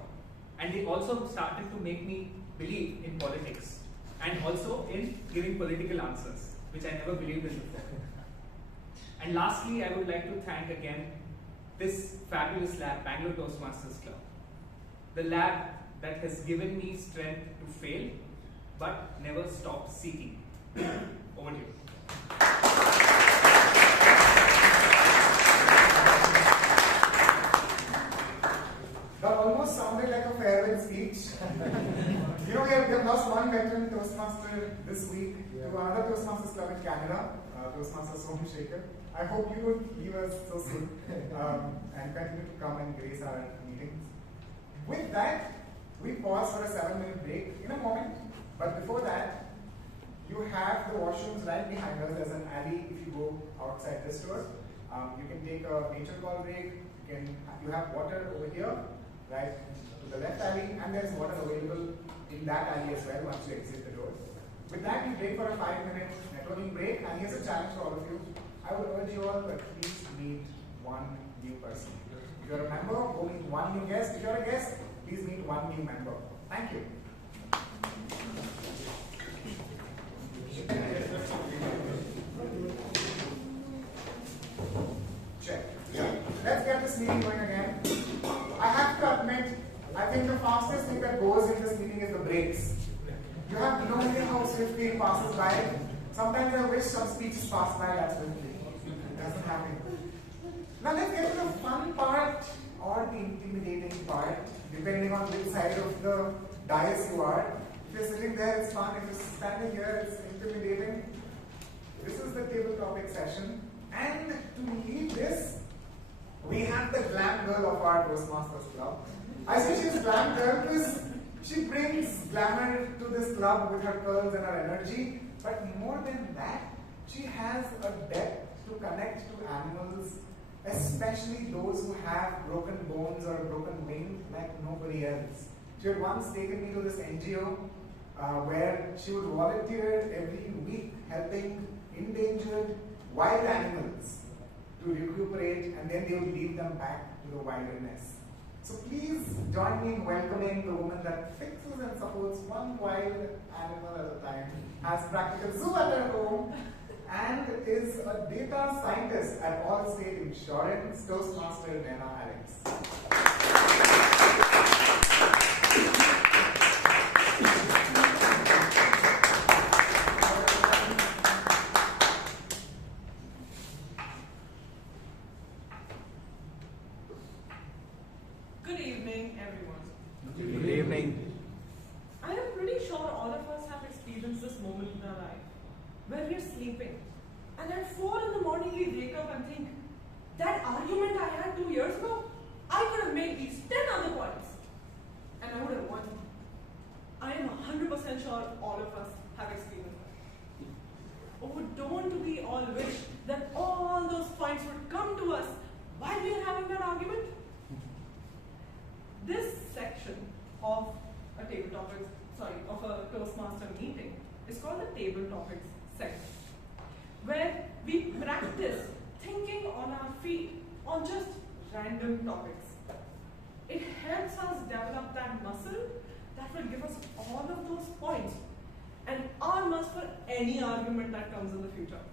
And they also started to make me believe in politics and also in giving political answers, which I never believed in before. And lastly, I would like to thank again this fabulous lab, Bangalore Toastmasters Club. The lab that has given me strength to fail, but never stop seeking. Over to you. That almost sounded like a farewell speech. You know, we have lost one veteran Toastmaster this week to another Toastmasters club in Canada, Toastmaster Shaker. I hope you would leave us so soon and continue to come and grace our meetings. With that, we pause for a 7-minute break in a moment. But before that, you have the washrooms right behind us. There's an alley if you go outside this door. You can take a nature call break. You have water over here, right to the left alley, and there's water available in that alley as well once you exit the door. With that, we break for a 5-minute networking break, and here's a challenge for all of you. I would urge you all to at least meet one new person. If you're a member, go meet one new guest. If you're a guest, please meet one new member. Thank you. Check. Let's get this meeting going again. I have to admit, I think the fastest thing that goes in this meeting is the breaks. You have no idea how swiftly it passes by. Sometimes I wish some speeches pass by that swiftly. It doesn't happen. Now let's get to the fun part or the intimidating part, depending on which side of the dais you are. If you're sitting there, it's fun. If you're standing here, it's intimidating. This is the table topic session. And to lead this, we have the glam girl of our Toastmasters club. I say she's glam girl because she brings glamour to this club with her curls and her energy. But more than that, she has a depth to connect to animals, especially those who have broken bones or broken wings like nobody else. She had once taken me to this NGO where she would volunteer every week helping endangered wild animals to recuperate, and then they would lead them back to the wilderness. So please join me in welcoming the woman that fixes and supports one wild animal at a time, has practical zoo at her home, and is a data scientist at Allstate Insurance, Toastmaster Naina. sure all of us have experienced this moment in our life where we're sleeping and at 4 in the morning we wake up and think, that argument I had 2 years ago, I could have made these 10 other points and I would have won. I am 100% sure all of us have experienced that. Oh, don't we all wish that all those points would come to us while we are having that argument? This section of a Toastmaster meeting is called the table topics section, where we practice thinking on our feet on just random topics. It helps us develop that muscle that will give us all of those points and arm us for any argument that comes in the future.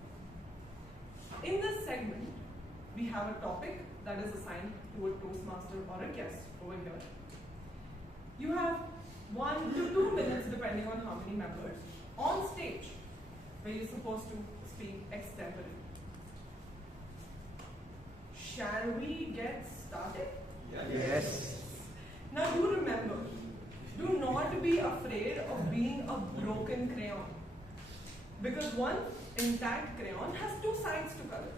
In this segment, we have a topic that is assigned to a Toastmaster or a guest over here. You have 1 to 2 minutes, depending on how many members, on stage, where you're supposed to speak extempore. Shall we get started? Yes. Now do remember, do not be afraid of being a broken crayon. Because one intact crayon has 2 sides to color.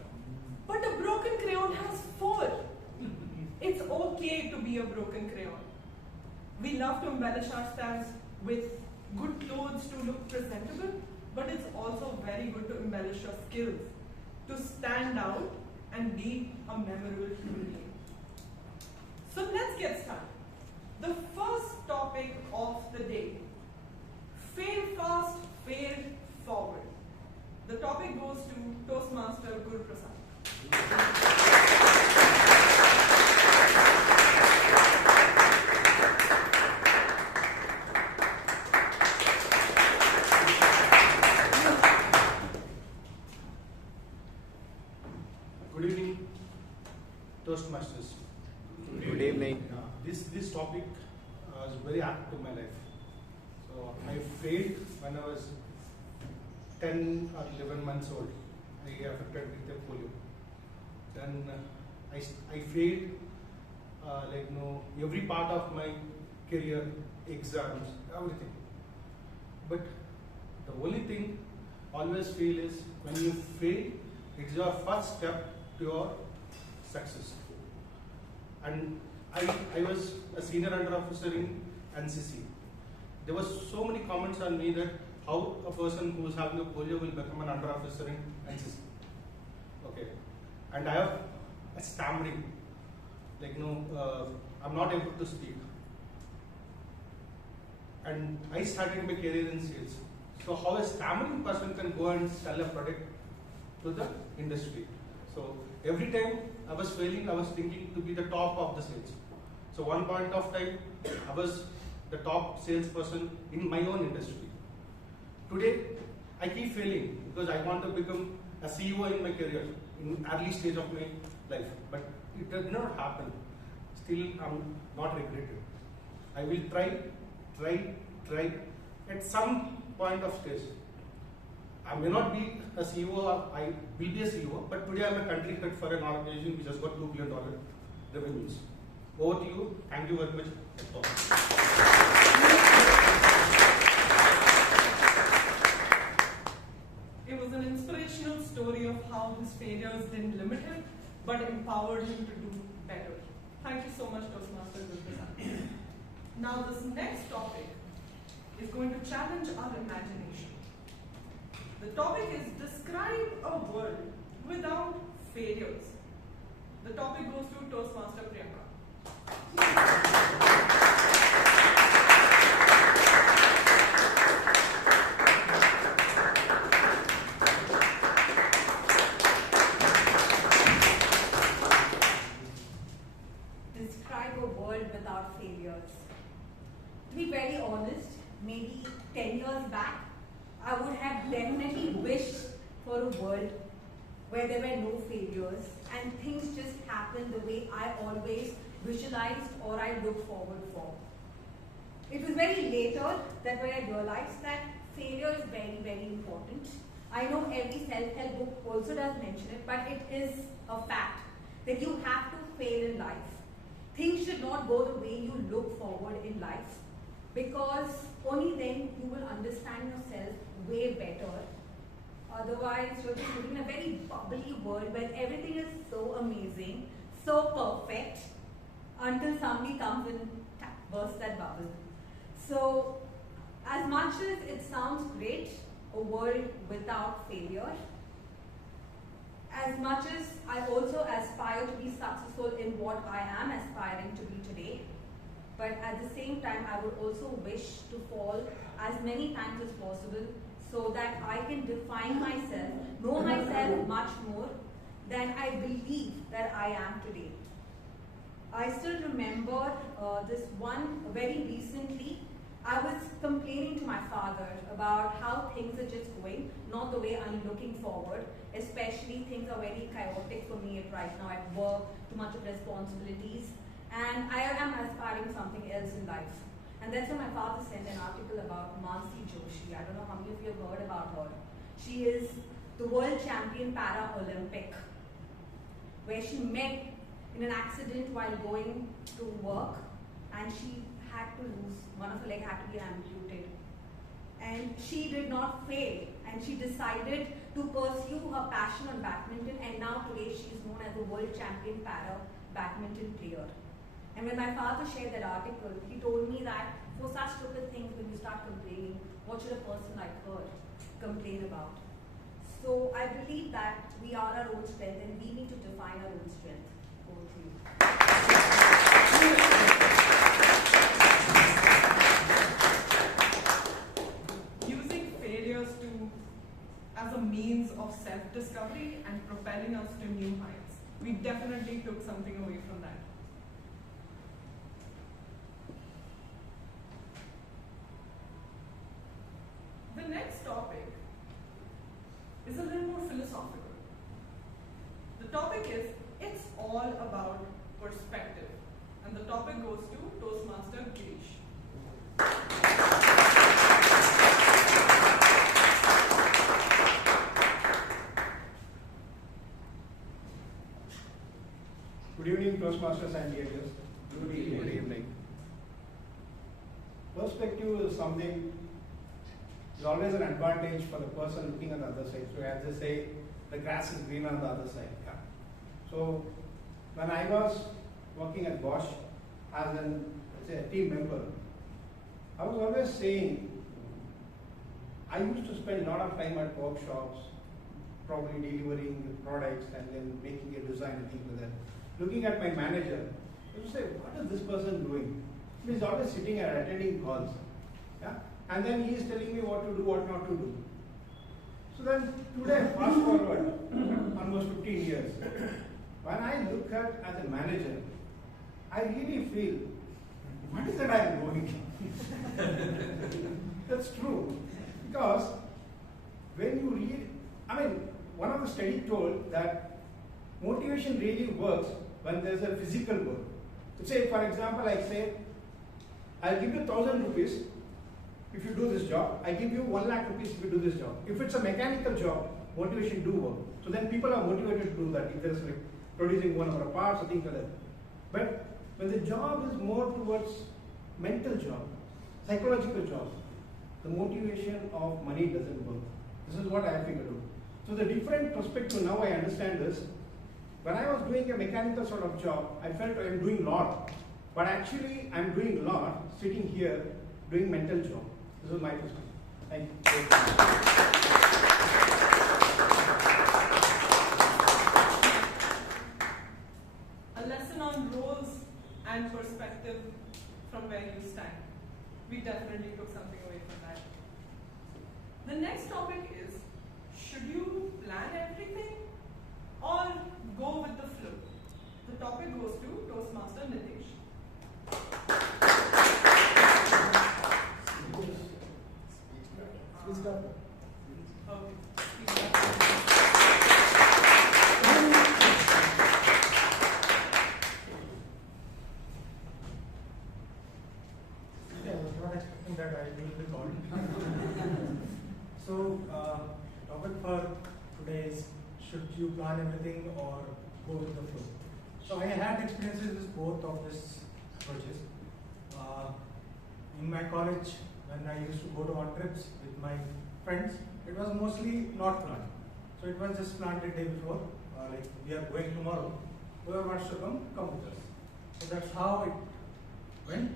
But a broken crayon has 4. It's okay to be a broken crayon. We love to embellish ourselves with good clothes to look presentable, but it's also very good to embellish your skills, to stand out and be a memorable human being. So let's get started. The first topic of the day, fail fast, fail forward. The topic goes to Toastmaster Guruprasad. Good evening, Toastmasters. Good evening. This topic is very apt to my life. So I failed when I was 10 or 11 months old. I affected with a polio. Then I failed every part of my career, exams, everything. But the only thing always feel is when you fail, it's your first step to your success. And I was a senior under officer in NCC. There was so many comments on me that how a person who is having a polio will become an under officer in NCC. Okay. And I have a stammering. I'm not able to speak. And I started my career in sales. So how a stammering person can go and sell a product to the industry. So every time I was failing, I was thinking to be the top of the sales. So one point of time, I was the top salesperson in my own industry. Today, I keep failing because I want to become a CEO in my career, in early stage of my life. But it did not happen. Still, I'm not regretted. I will try. At some point of stage, I may not be a CEO, I will be a CEO, but today I'm a country head for an organization which has got $2 billion revenues. Over to you. Thank you very much. It was an inspirational story of how his failures didn't limit him, but empowered him to do better. Thank you so much, Toastmaster Guruprasad. Now this next topic is going to challenge our imagination. The topic is describe a world without failures. The topic goes to Toastmaster Priyanka. Describe a world without failures. To be very honest, maybe 10 years back, I would have definitely wished for a world where there were no failures and things just happened the way I always visualized or I looked forward for. It was very later that when I realized that failure is very, very important. I know every self-help book also does mention it, but it is a fact that you have to fail in life. Things should not go the way you look forward in life. because only then you will understand yourself way better. Otherwise, you're just living in a very bubbly world where everything is so amazing, so perfect, until somebody comes and bursts that bubble. So, as much as it sounds great, a world without failure, as much as I also aspire to be successful in what I am aspiring to be today, but at the same time, I would also wish to fall as many times as possible so that I can define myself, know myself much more than I believe that I am today. I still remember this one very recently. I was complaining to my father about how things are just going, not the way I'm looking forward. Especially things are very chaotic for me right now at work, too much of responsibilities, and I am aspiring something else in life. And that's when my father sent an article about Mansi Joshi. I don't know how many of you have heard about her. She is the world champion para-Olympic, where she met in an accident while going to work, and she had to lose, one of her legs had to be amputated. And she did not fail, and she decided to pursue her passion on badminton, and now today she is known as the world champion para-badminton player. And when my father shared that article, he told me that for such stupid things, when you start complaining, what should a person like her complain about? So I believe that we are our own strength, and we need to define our own strength. Over to you. Using failures as a means of self-discovery and propelling us to new heights. We definitely took something away from that. The next topic is a little more philosophical. The topic is, it's all about perspective. And the topic goes to Toastmaster Girish. Good evening, Toastmasters and dear guests. Good evening. Perspective is something, is always an advantage for the person looking at the other side. So as they say, the grass is greener on the other side. Yeah. So when I was working at Bosch as an, let's say, a team member, I was always saying, I used to spend a lot of time at workshops, probably delivering the products and then making a design and things like that. Looking at my manager, I would say, what is this person doing? He's always sitting and attending calls. Yeah? And then he is telling me what to do, what not to do. So then today, fast forward almost 15 years. When I look at as a manager, I really feel, what is that I am doing? That's true. Because when you read, one of the studies told that motivation really works when there's a physical work. So say, for example, I say, I'll give you 1,000 rupees if you do this job. I give you 1 lakh rupees if you do this job. If it's a mechanical job, motivation do work. So then people are motivated to do that if there's like producing one of our parts or things like that. But when the job is more towards mental job, psychological job, the motivation of money doesn't work. This is what I have figured out. So the different perspective now I understand is, when I was doing a mechanical sort of job, I felt I am doing a lot. But actually, I am doing a lot sitting here doing mental job. This is my perspective. Thank you. A lesson on roles and perspective from where you stand. We definitely took something away from that. The next topic is, should you plan everything or go with the flow? The topic goes to Toastmaster Nitesh. Speechcrafter. Yeah, I was not expecting that I will be called. So, topic for today is, should you plan everything or go with the flow? So I had experiences with both of these approaches. in my college, when I used to go to on trips with my friends, it was mostly not planned. So it was just planned the day before, like we are going tomorrow, whoever wants to come with us. So that's how it went.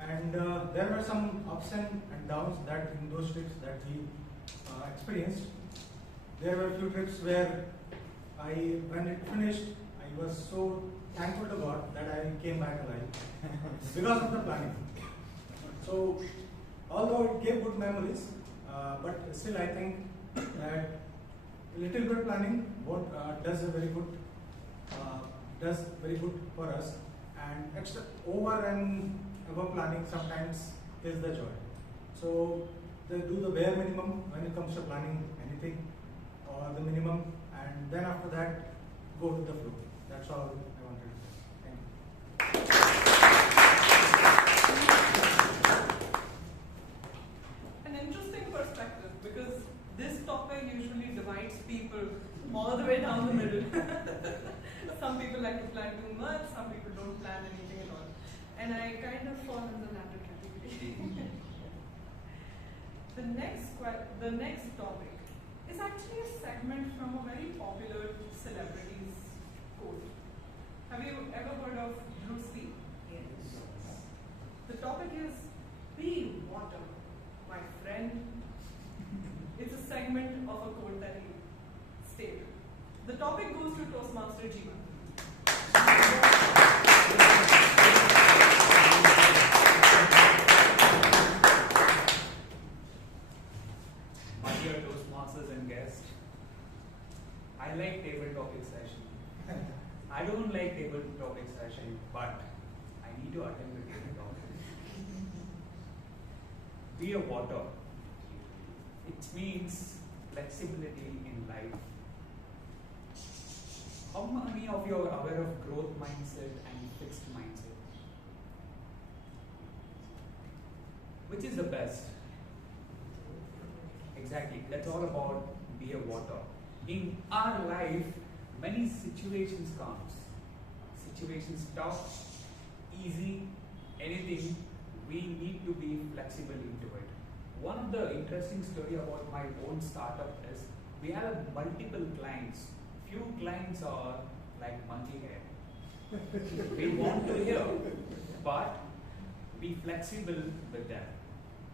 And there were some ups and downs that in those trips that we experienced. There were a few trips where when it finished, I was so thankful to God that I came back alive because of the planning. So, although it gave good memories, but still I think that little bit planning does very good for us, and extra over and above planning sometimes is the joy. So they do the bare minimum when it comes to planning anything, or the minimum, and then after that go with the flow. That's all I wanted to say. Thank you. An interesting perspective, because this topic usually divides people all the way down the middle. Some people like to plan too much, some people don't plan anything at all. And I kind of fall in the latter category. The next topic is actually a segment from a very popular celebrity's quote. Have you ever heard of Bruce Lee? Yes. The topic is be water, my friend. It's a segment of a Kothari state. The topic goes to Toastmaster Jeevan. My dear Toastmasters and guests, I like table topic session. I don't like table topic session, but I need to attend the table topic. Be a water. It means flexibility in life. How many of you are aware of growth mindset and fixed mindset? Which is the best? Exactly. That's all about be a water. In our life, many situations comes. Situations tough, easy, anything. We need to be flexible into it. One of the interesting story about my own startup is we have multiple clients. Few clients are like monkey hair. We want to hear, but be flexible with them.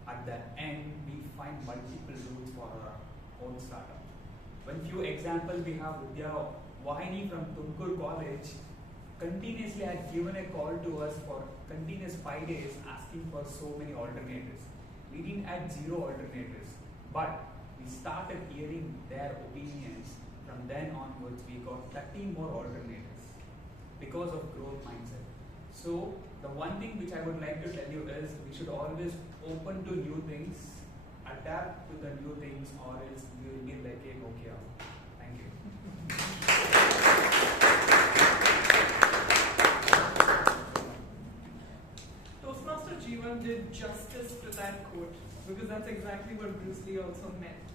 At the end, we find multiple routes for our own startup. One few example, we have Vidya Vahini from Tumkur College continuously had given a call to us for continuous 5 days asking for so many alternatives. We didn't add 0 alternatives, but we started hearing their opinions. From then onwards, we got 30 more alternatives because of growth mindset. So the one thing which I would like to tell you is we should always open to new things, adapt to the new things, or else we will be like a Nokia. Thank you. Toastmaster Jeevan did justice to that quote, because that's exactly what Bruce Lee also meant.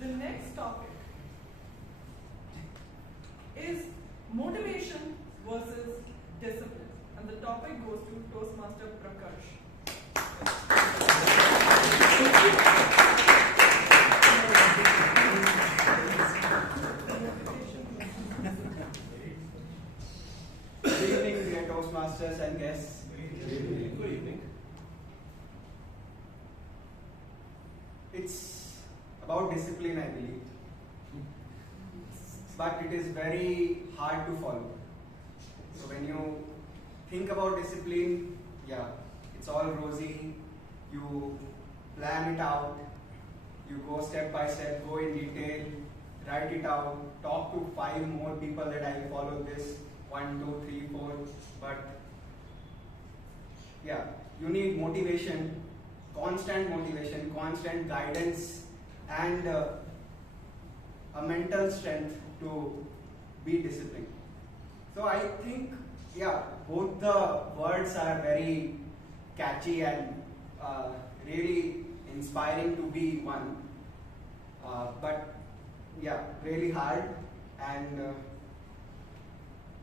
The next topic is motivation versus discipline, and the topic goes to Toastmaster Prakarsh. Good evening, dear Toastmasters and guests. Good evening. It's about discipline, I believe. But it is very hard to follow. So when you think about discipline, yeah, it's all rosy. You plan it out. You go step by step, go in detail, write it out, talk to 5 more people that I will follow this, 1, 2, 3, 4. But yeah, you need motivation, constant guidance, and a mental strength to be disciplined. So I think, yeah, both the words are very catchy and really inspiring to be one. But yeah, really hard. And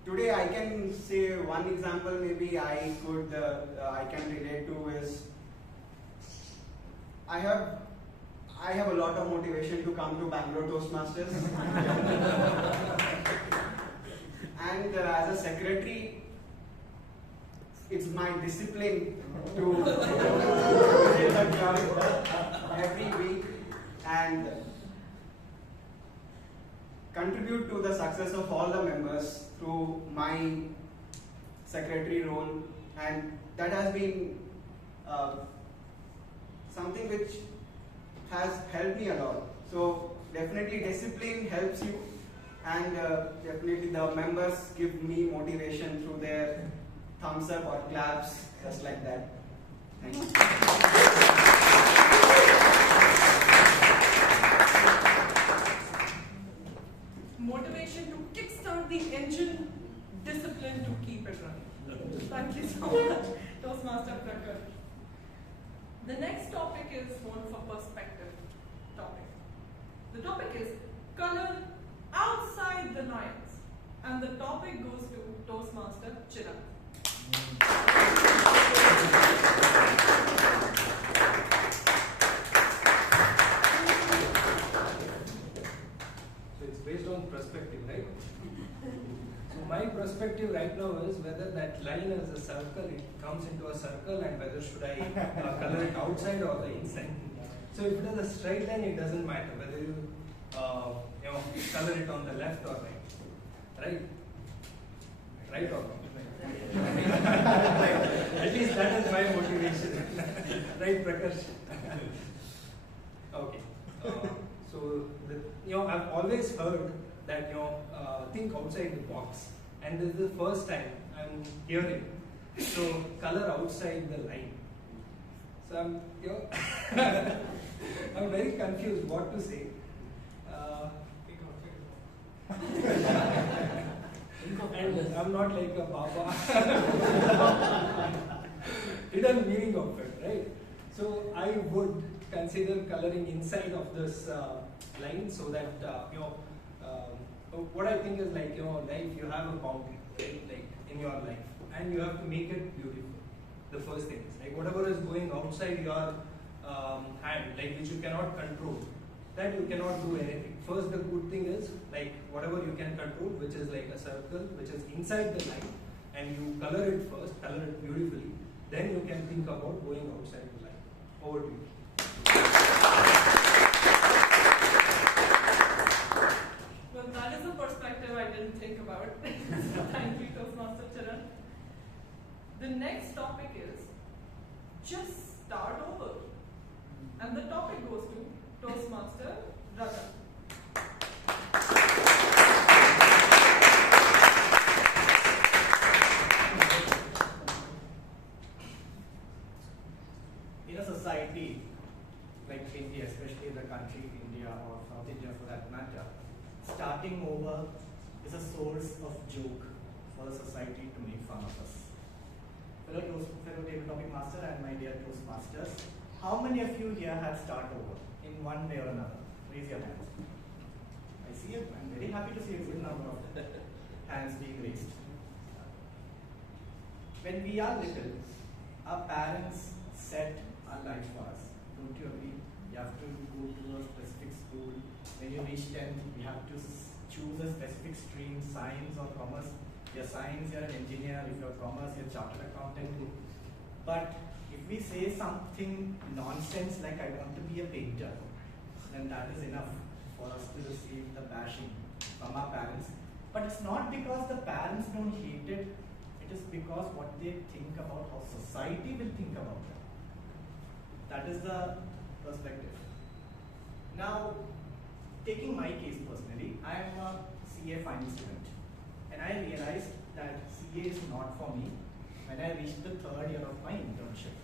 today I can say one example maybe I can relate to is I have a lot of motivation to come to Bangalore Toastmasters. And as a secretary, it's my discipline to visit the club every week and contribute to the success of all the members through my secretary role, and that has been something which has helped me a lot. So definitely discipline helps you, and definitely the members give me motivation through their thumbs up or claps, just like that. Thank you. Motivation to kickstart the engine, discipline to keep it running. Thank you so much, Toastmaster Prakarsh. The next topic is one for perspective topic. The topic is color outside the lines, and the topic goes to Toastmaster Chiranth. So it's based on perspective, right? So my perspective right now is whether that line is a circle, it comes into a circle, and whether should I color it outside or the inside. So if it is a straight line, it doesn't matter whether you color it on the left or right. Right? Right or wrong? At least that is my motivation. Right, Prakarsh? Okay. So I've always heard that think outside the box, and this is the first time I'm hearing. So color outside the line. So I'm I'm very confused what to say. And I'm not like a Baba. Hidden meaning of it, right? So I would consider coloring inside of this line, so that what I think is life, you have a boundary, right? Like in your life, and you have to make it beautiful. The first thing is like whatever is going outside your hand, like which you cannot control, that you cannot do anything. First, the good thing is like whatever you can control, which is like a circle, which is inside the line, and you color it first, color it beautifully. Then you can think about going outside the line. Over to you. Well, that is a perspective I didn't think about. So thank you, Toastmaster Chiranth. The next topic is just start over. And the topic goes to Toastmaster Rajat. In a society like India, especially the country India or South India for that matter, starting over is a source of joke for the society to make fun of us. Fellow tabletop master and my dear Toastmasters, how many of you here have start over in one way or another? Raise your hands. I see it. I'm very happy to see a good number of hands being raised. When we are little, our parents set our life for us. Don't you agree? You have to go to a specific school. When you reach 10th, you have to choose a specific stream, science or commerce. If you're science, you're an engineer. If you're commerce, you're a chartered accountant. But if we say something nonsense like I want to be a painter, then that is enough for us to receive the bashing from our parents. But it's not because the parents don't hate it. It is because what they think about how society will think about them. That is the perspective. Now, taking my case personally, I am a CA final student, and I realized that CA is not for me when I reached the 3rd year of my internship.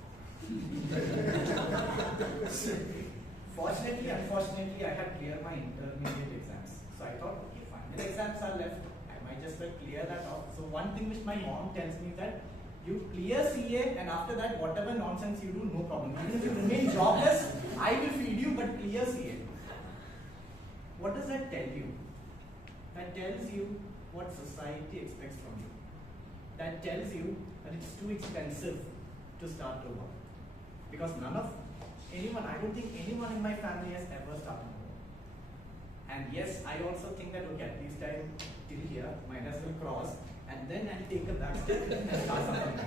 Fortunately, unfortunately, I had cleared my intermediate exams. So I thought, okay, final exams are left. I might just clear that off. So one thing which my mom tells me that you clear CA, and after that, whatever nonsense you do, no problem. Even if you remain jobless, I will feed you, but clear CA. What does that tell you? That tells you what society expects from you. That tells you that it's too expensive to start over. Because I don't think anyone in my family has ever started over. And yes, I also think that, okay, at least I'm till here, might as well cross, and then I'll take a back step and start something.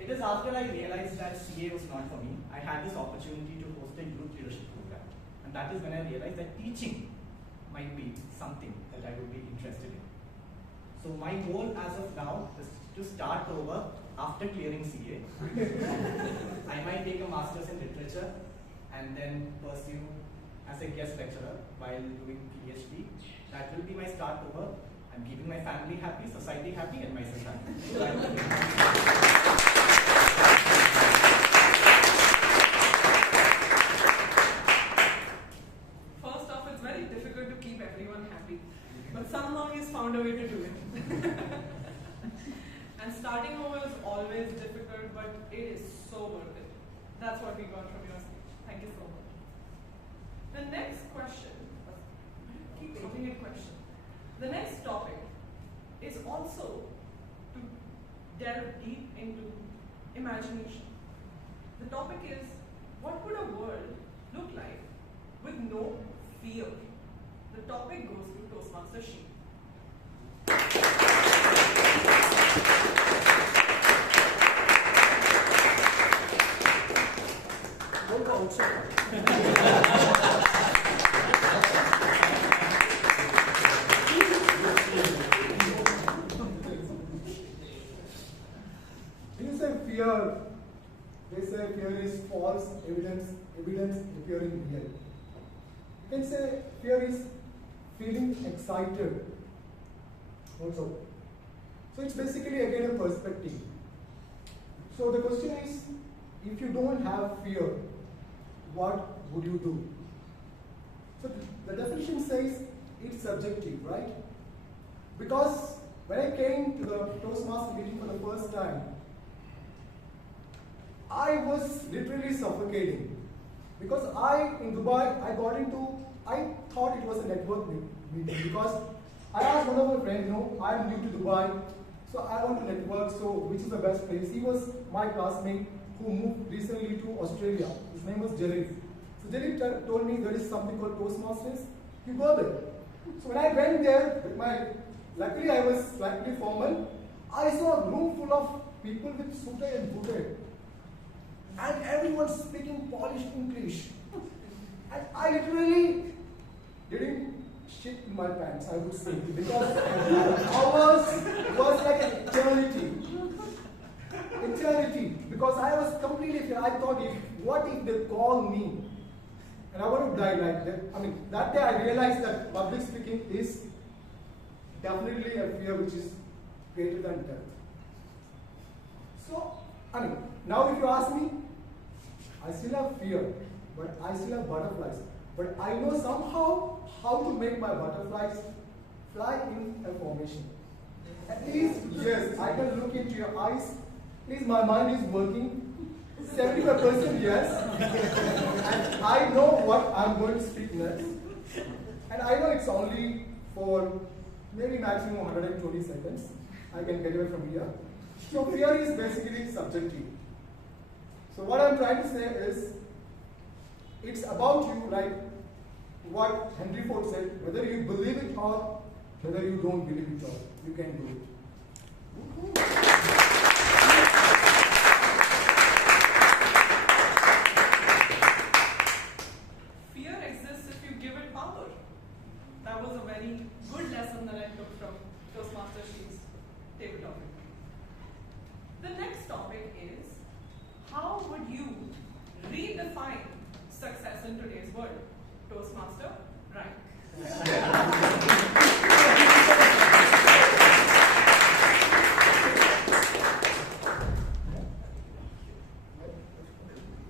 It is after I realized that CA was not for me, I had this opportunity to host a youth leadership program. And that is when I realized that teaching might be something that I would be interested in. So my goal as of now is to start over after clearing CA. I might take a master's in literature and then pursue as a guest lecturer while doing PhD. That will be my start over. I'm keeping my family happy, society happy, and myself happy. First off, it's very difficult to keep everyone happy, but somehow he's found a way to do it. And starting over is always difficult, but it is so worth it. That's what we got from your speech. Thank you so much. The next question, keep calling it question. The next topic is also to delve deep into imagination. The topic is, what would a world look like with no fear? The topic goes to Toastmaster Sheeb. Don't go outside. They say fear is false evidence appearing real. You can say fear is feeling excited also. So it's basically again a perspective. So the question is, if you don't have fear, what would you do? So the definition says it's subjective, right? Because when I came to the Toastmaster meeting for the first time, I was literally suffocating. Because in Dubai, I thought it was a network meeting because I asked one of my friends, I'm new to Dubai, so I want to network, so which is the best place? He was my classmate who moved recently to Australia. His name was Girish. So Girish told me there is something called Toastmasters. You go there. So when I went there, luckily I was slightly formal, I saw a room full of people with suited and booted. And everyone speaking polished English. And I literally didn't shit in my pants, I would say, because hours was like an eternity. Eternity. Because I was completely, I thought, what if they call me? And I want to die like that. That day I realized that public speaking is definitely a fear which is greater than death. So, now if you ask me, I still have fear, but I still have butterflies. But I know somehow how to make my butterflies fly in a formation. At least, yes, I can look into your eyes. Please, my mind is working. 75% yes. And I know what I'm going to speak next. And I know it's only for maybe maximum 120 seconds. I can get away from here. So fear is basically subjective. So what I'm trying to say is, it's about you, like what Henry Ford said, whether you believe it or whether you don't believe it or, you can do it. Fear exists if you give it power. That was a very good lesson that I took from Toastmaster Sheeb's table topic. The next topic is, how would you redefine success in today's world? Toastmaster, rank.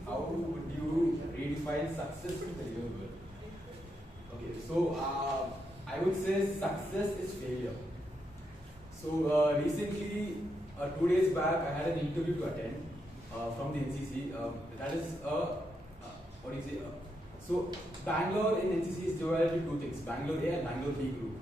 How would you redefine success in the real world? Okay, so I would say success is failure. So recently, 2 days back, I had an interview to attend from the NCC. That is what do you say? So Bangalore in NCC is divided into two things: Bangalore A and Bangalore B group.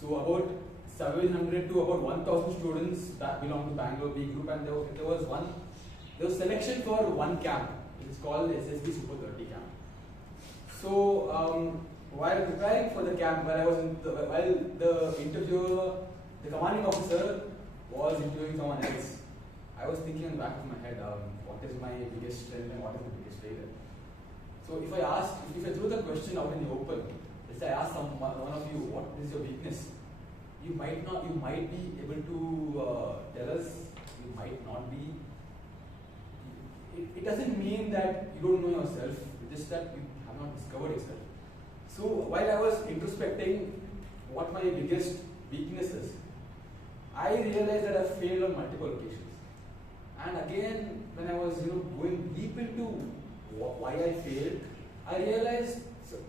So about 700 to about 1,000 students that belong to Bangalore B group, and there was selection for one camp. It's called SSB Super 30 camp. So while preparing for the camp, while the interviewer, the commanding officer, was interviewing someone else, I was thinking in the back of my head, what is my biggest strength and what is the biggest failure? So if I threw the question out in the open, let's say I ask one of you, what is your weakness? You might be able to tell us, you might not be. It doesn't mean that you don't know yourself, it's just that you have not discovered yourself. So while I was introspecting what my biggest weakness is, I realized that I failed on multiple occasions. And again, when I was going deep into why I failed, I realized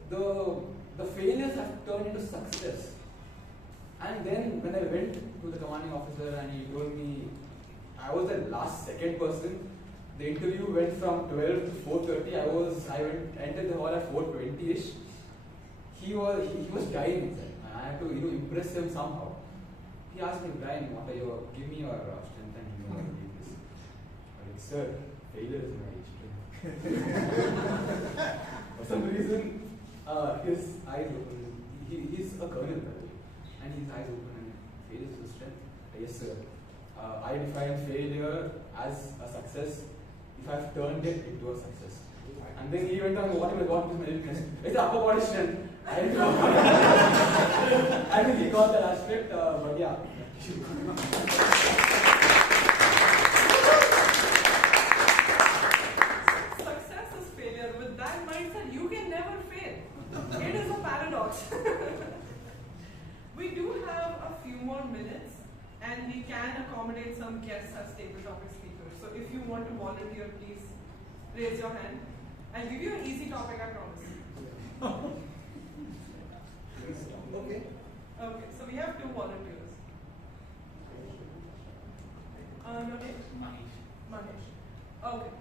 the failures have turned into success. And then when I went to the commanding officer and he told me I was the last second person, the interview went from 12 to 4:30. I entered the hall at 4:20ish. He was dying inside. I had to impress him somehow. He asked me, Bryan, give me your strength and your weakness. I was like, sir, failure is my strength. For some reason, his eyes open. He's a colonel, by the way, and his eyes open and failure is his strength. Yes, sir. I define failure as a success if I've turned it into a success. And then he went on, what is my weakness? It's upper body strength. I didn't recall that aspect, but yeah. Success is failure. With that mindset, you can never fail. It is a paradox. We do have a few more minutes, and we can accommodate some guests as table topic speakers. So if you want to volunteer, please raise your hand. I'll give you an easy topic, I promise. Okay. Okay, so we have two volunteers. Your name? Mahesh. Okay.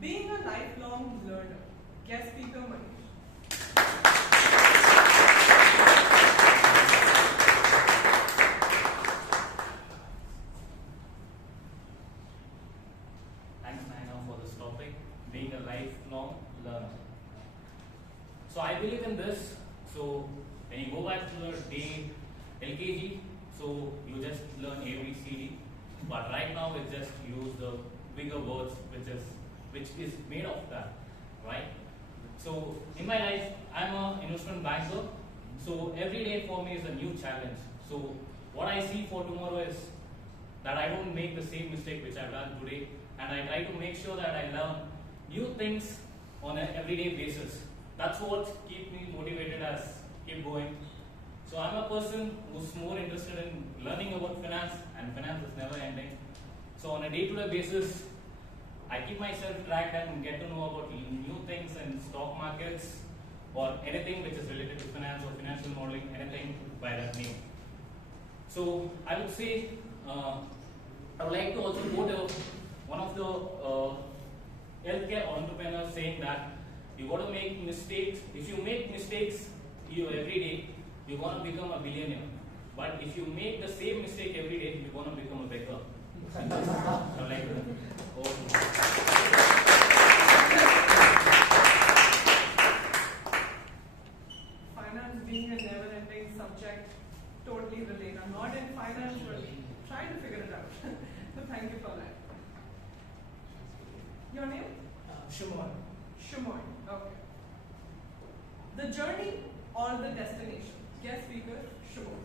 Being a lifelong learner. Guest speaker, Mahesh. Thanks, Naina, for this topic, being a lifelong learner. So I believe in this. So when you go back to your day LKG, so you just learn ABCD, but right now it's just use the bigger words which is made of that, right? So in my life, I'm an investment banker. So every day for me is a new challenge. So what I see for tomorrow is that I don't make the same mistake which I've done today, and I try to make sure that I learn new things on an everyday basis. That's what keeps me motivated as keep going. So I'm a person who's more interested in learning about finance, and finance is never ending. So on a day-to-day basis, I keep myself tracked and get to know about new things in stock markets or anything which is related to finance or financial modeling, anything by that name. So I would say, I would like to also quote one of the healthcare entrepreneurs saying that you got to make mistakes. If you make mistakes every day, you're going to become a billionaire. But if you make the same mistake every day, you're going to become a beggar. I like that. Finance being a never-ending subject, totally relate. I'm not in finance, but trying to figure it out. So thank you for that. Your name? Shunoy. Shunoy. Okay. The journey or the destination? Guest speaker, Shunoy.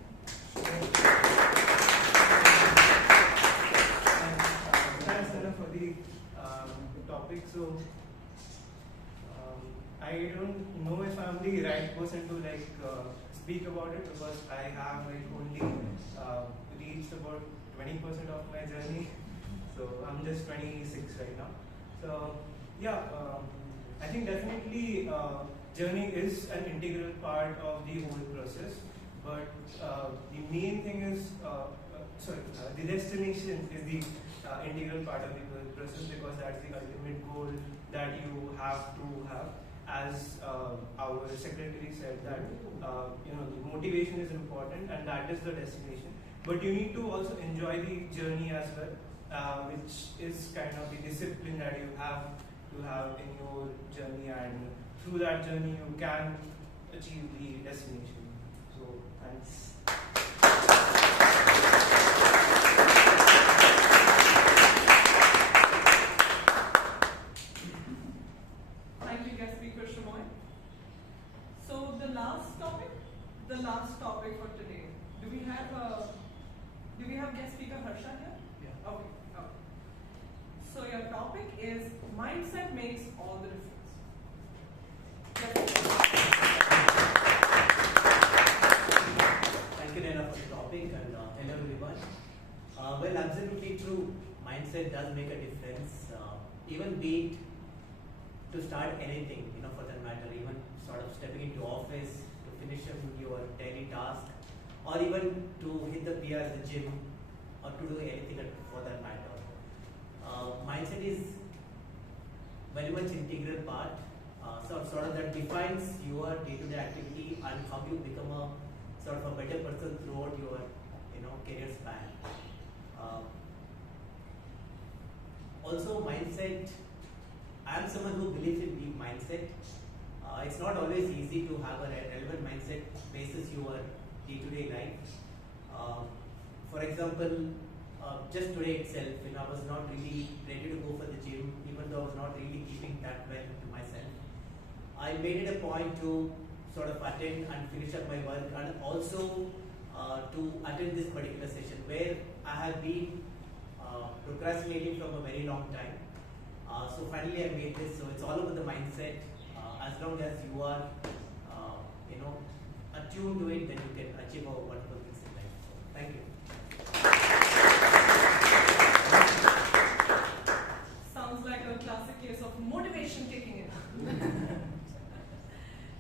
Thanks, Nana, for the topic. So, I don't know if I'm the right person to speak about it, because I have only reached about 20% of my journey. So I'm just 26 right now. So yeah, I think definitely journey is an integral part of the whole process. But the main thing is, the destination is the integral part of the process, because that's the ultimate goal that you have to have. as our secretary said, that you know, the motivation is important and that is the destination. But you need to also enjoy the journey as well, which is kind of the discipline that you have in your journey, and through that journey you can achieve the destination. So thanks. Thank you, guest speaker Shunoy. So the last topic for today. Do we have guest speaker Harsha here? Yeah. Okay. So your topic is mindset makes all the difference. Thank you, Naina, for the topic, and hello everyone. Well, absolutely true. Mindset does make a difference. Even be it to start anything, you know, for that matter, even sort of stepping into office, to finish up your daily task, or even to hit the PR at the gym, or to do anything for that matter. Mindset is very much integral part, sort of that defines your day-to-day activity and how you become a sort of a better person throughout your, you know, career span. Also, mindset. I am someone who believes in deep mindset. It's not always easy to have a relevant mindset basis your day-to-day life. For example, just today itself, you know, I was not really ready to go for the gym, even though I was not really keeping that well to myself. I made it a point to sort of attend and finish up my work, and also to attend this particular session where I have been procrastinating from a very long time. So finally I made this. So it's all about the mindset. As long as you are, you know, attuned to it, then you can achieve a wonderful things in life. So thank you. Sounds like a classic case of motivation kicking in.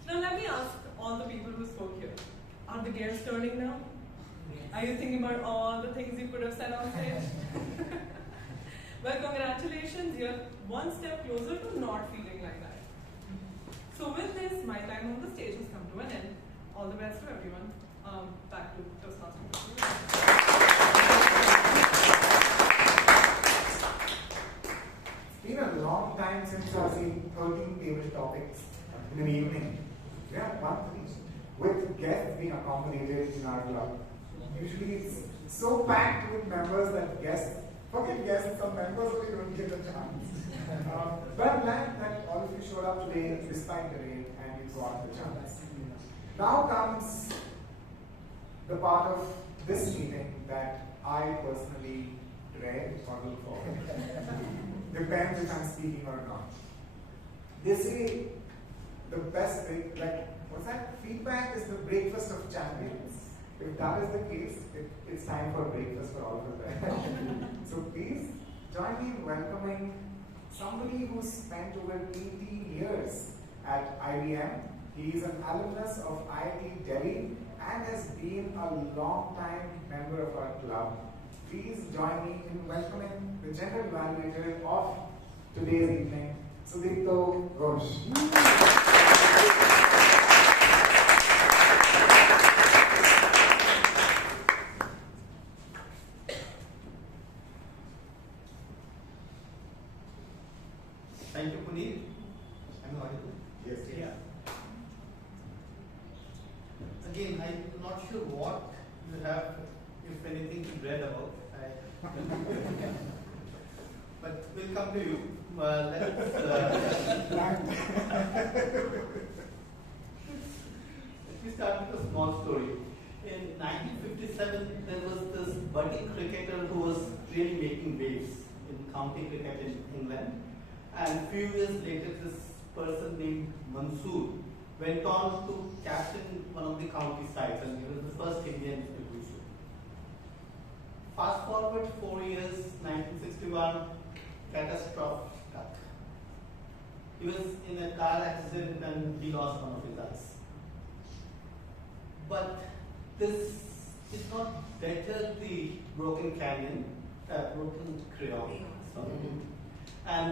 Now let me ask all the people who spoke here. Are the gears turning now? Are you thinking about all the things you could have said on stage? Well, congratulations, you're one step closer to not feeling like that. So with this, my time on the stage has come to an end. All the best to everyone. Back to Toastmasters. It's been a long time since I've seen 13 table topics in an evening. Yeah, monthly. With guests being accommodated in our club. Usually it's so packed with members that forget guests, some members only don't get a chance. But I'm glad that all of you showed up today despite the rain and you got the chance. Now comes the part of this meeting that I personally dread or look forward to. Depends if I'm speaking or not. They say the best thing, like, what's that? Feedback is the breakfast of champions. If that is the case, it's time for breakfast for all of us. So please join me in welcoming somebody who spent over 18 years at IBM. He is an alumnus of IIT Delhi and has been a long-time member of our club. Please join me in welcoming the general evaluator of today's evening, Sudipto Ghosh. Thank you, Puneeth. Am I audible? Yes. Yeah. Again, I'm not sure what you have, if anything, to dread about. But we'll come to you. Let me start with a small story. In 1957, there was this budding cricketer who was really making waves in county cricket in England. And a few years later, this person named Mansoor went on to captain one of the county sides, and he was the first Indian to do so. Fast forward 4 years, 1961, catastrophe struck. He was in a car accident and he lost one of his eyes. But this did not better the broken crayon. And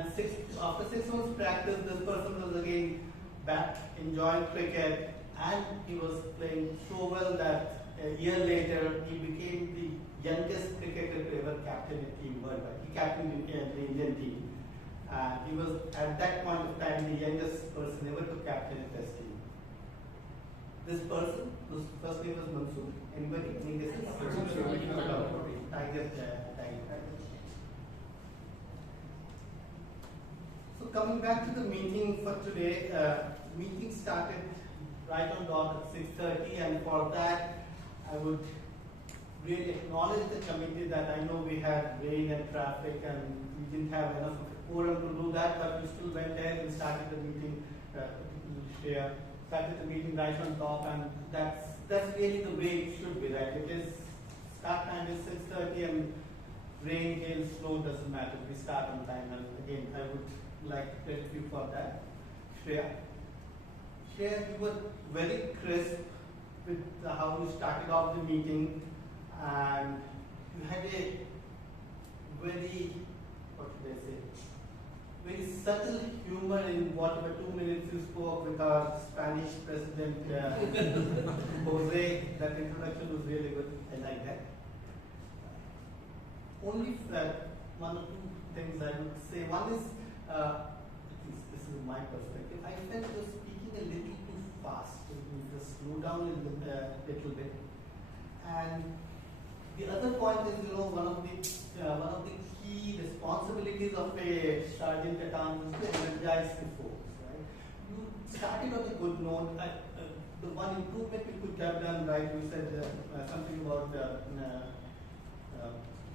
after 6 months practice, this person was again enjoying cricket, and he was playing so well that a year later he became the youngest cricketer to ever captain a team worldwide. He captained the Indian team. He was at that point of time the youngest person ever to captain a test team. This person, whose first name was Mansoor. Anybody? Tiger. So coming back to the meeting for today, meeting started right on dot at 6:30, and for that I would really acknowledge the committee that I know we had rain and traffic and we didn't have enough of a quorum to do that, but we still went ahead and started the meeting, Shreya, started the meeting right on top, and that's really the way it should be, right? It is, start time is 6:30 and rain, hail, snow, doesn't matter. We start on time, and again, I would like to thank you for that. Shreya, you were very crisp with how you started off the meeting, and you had a very, what should I say, very subtle humor in whatever 2 minutes you spoke with our Spanish president, Jose. That introduction was really good. I like that. Only one or two things I would say. One is, this is my perspective, I felt you were speaking a little too fast. You just slow down a little bit. And the other point is, one of the key responsibilities of a sergeant at arms is to energize the folks. Right? You started on a good note. The one improvement you could have done, right? You said something about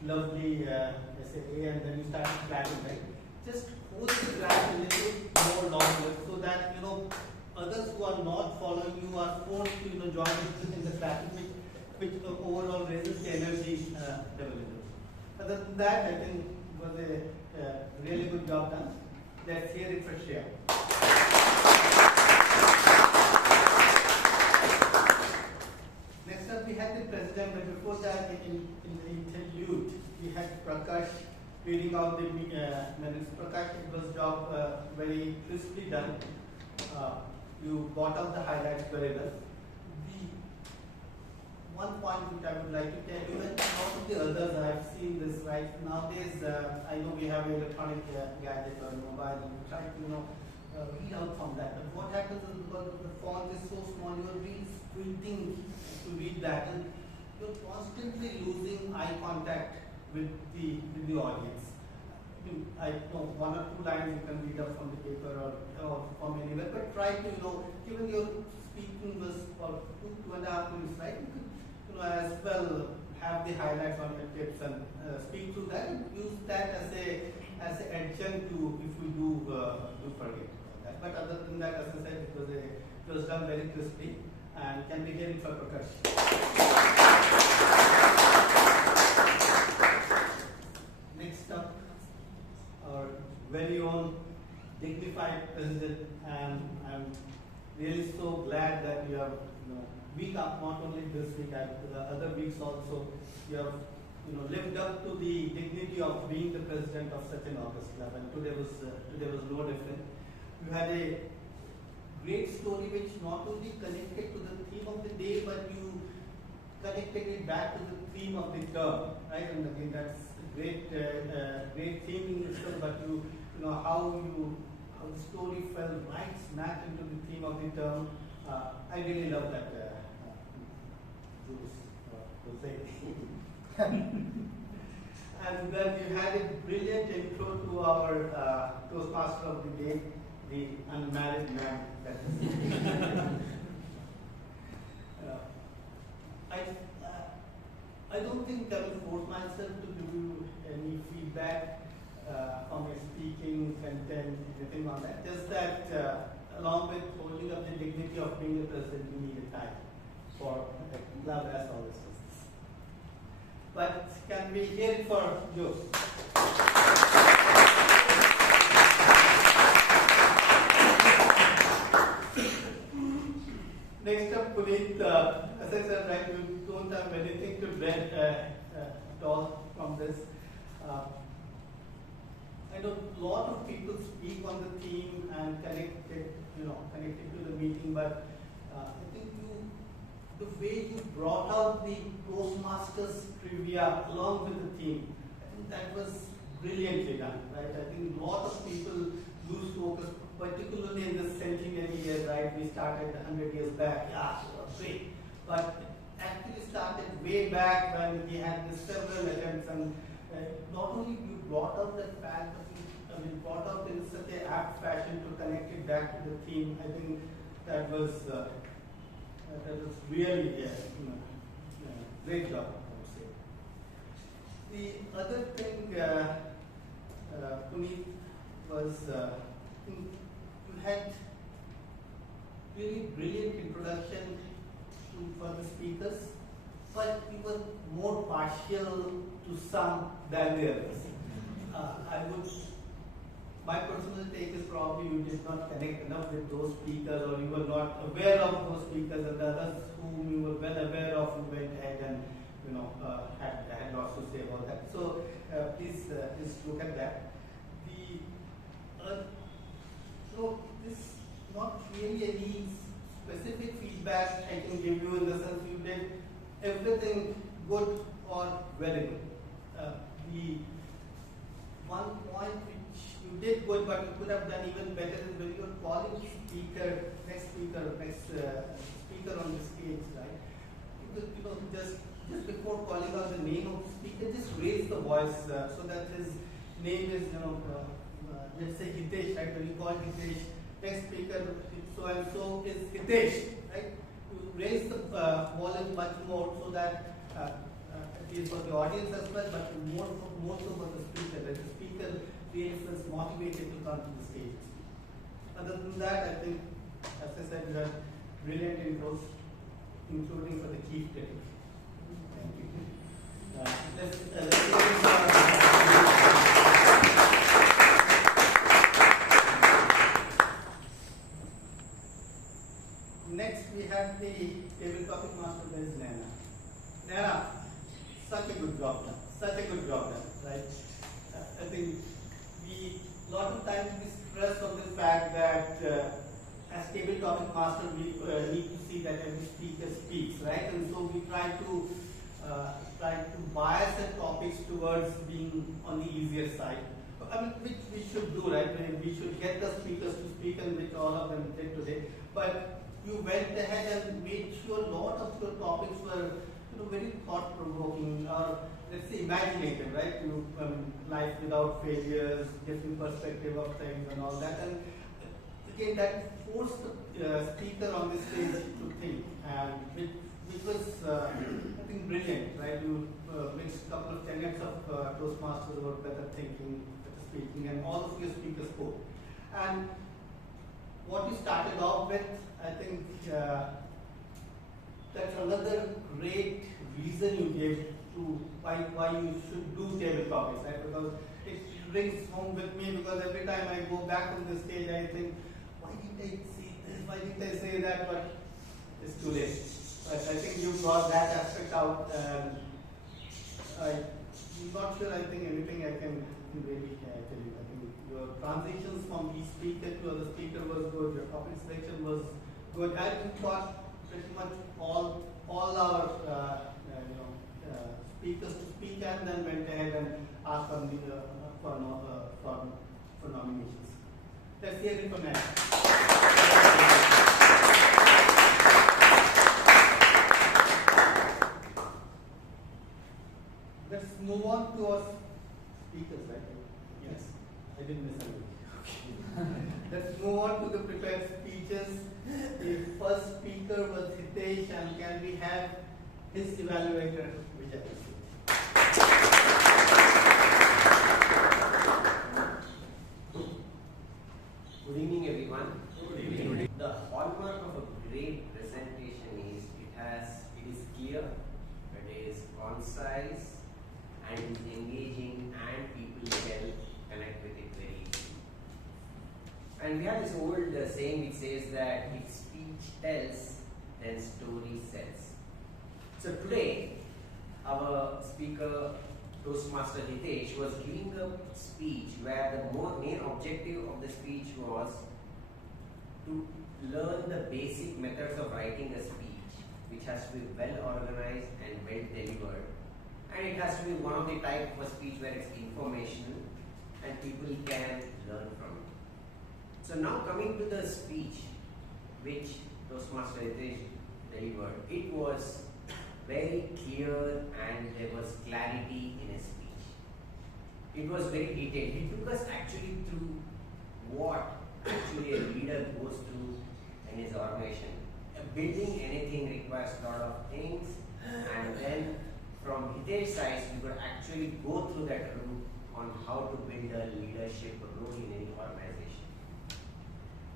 lovely SAA, and then you started clapping, right? Just hold the clap a little more longer, so that others who are not following you are forced to join in the clapping, which overall raises the energy level. Other than that, I think it was a really good job done. Let's hear it for Shreya. Next up, we had the president, but before that, in the interlude, we had Prakarsh reading out the minutes. Prakarsh, it was job very crisply done. You got out the highlights very well. One point which I would like to tell you, and out of the others, I've seen this right nowadays. I know we have electronic gadget or mobile, and we try to read out from that. But what happens is, because the font is so small, you are really squinting to read that, and you're constantly losing eye contact with the audience. I know one or two lines you can read up from the paper or from anywhere, but try to given your speaking was for 2.5 minutes, right? You could as well have the highlights on the tips and speak through that, and use that as an adjunct to if we do forget that. But other than that, as I said, it was done very crisply, and can be hearing for Prakarsh. Next up, our very own dignified president, and I'm really so glad that you have week up, not only this week, the other weeks also, you have lived up to the dignity of being the president of such an august club, and today was no different. You had a great story which not only connected to the theme of the day, but you connected it back to the theme of the term, right? And again, that's a great theme in itself, but how the story fell right smack into the theme of the term. I really love that. And then you had a brilliant intro to our Toastmaster of the day, the unmarried man. I don't think I will force myself to give you any feedback on my speaking content, anything on that. Just that along with holding up the dignity of being the president, you need a time for love as always. But can we hear it for you? Next up, Puneeth, as I said, right, we don't have anything to read at all from this. I know a lot of people speak on the theme and connect it connected to the meeting, but I think the way you brought out the Toastmasters trivia along with the theme, I think that was brilliantly done, right? I think a lot of people lose focus, particularly in the centenary years, right? We started 100 years back, great. But actually started way back when we had the several attempts, and not only you brought out that fact, but you brought out in such an apt fashion to connect it back to the theme. I think that was really great job, I would say. The other thing, Puneeth, was you had really brilliant introduction for the speakers, but you were more partial to some than the others. My personal take is probably you did not connect enough with those speakers, or you were not aware of those speakers, and the others whom you were well aware of, you went ahead and had lots to say about that. So please look at that. So this not really any specific feedback I can give you in the sense you did everything good or very good. The one point which you did good but you could have done even better is when you are calling next speaker on the stage, right? Just before calling out the name of the speaker, just raise the voice so that his name is, let's say Hitesh, right? When you call Hitesh, next speaker so and so is Hitesh, right? You raise the volume much more so that at least for the audience as well, but more so for the speaker, that the speaker really feels motivated to come to the stage. Other than that, I think, as I said, you have brilliant intros, including for the chieftain. Thank you. Next, we have the table topic master, Ms. Naina. Naina, such a good job done, right? I think a lot of times we stress on the fact that as table topic master, we need to see that every speaker speaks, right? And so we try to bias the topics towards being on the easier side. Which we should do, right? We should get the speakers to speak, and which all of them did today. But you went ahead and made sure a lot of your topics were very thought-provoking, or let's say imaginative, right? Life without failures, different perspective of things and all that. And again, that forced the speaker on the stage to think, and which was, I think, brilliant, right? You mixed a couple of tenets of Toastmasters about better thinking, better speaking, and all of your speakers spoke. And what you started off with, I think that's another great reason you gave to why you should do table topics, right? Because it rings home with me, because every time I go back on the stage, I think, why didn't I see this? Why didn't I say that? But it's too late. But I think you brought that aspect out, and I'm not sure I think anything I can really tell you. I think your transitions from each speaker to other speaker was good, your topic selection was good. I thought pretty much all our speakers to speak, and then went ahead and asked for nominations. Let's hear it from Naina. Let's move on to our speakers, right? Yes, I didn't miss anything. Let's move on to the prepared speeches. The first speaker was Hitesh, and can we have his evaluator, Vijay? Good evening, everyone. Good evening. The hallmark of a great presentation is it is clear, it is concise, and it is engaging, and people can connect with it very easily. And we have this old saying which says that if speech tells, then story sells. So today, our speaker, Toastmaster Nitesh, was giving a speech where the main objective of the speech was to learn the basic methods of writing a speech, which has to be well organized and well delivered. And it has to be one of the type of a speech where it's informational and people can learn from it. So now coming to the speech which Toastmaster Hitesh delivered, it was very clear and there was clarity in his speech. It was very detailed. He took us actually through what actually a leader goes through in his organization. Building anything requires a lot of things, and then from Hitesh's side, we could actually go through that route on how to build a leadership role in any organization.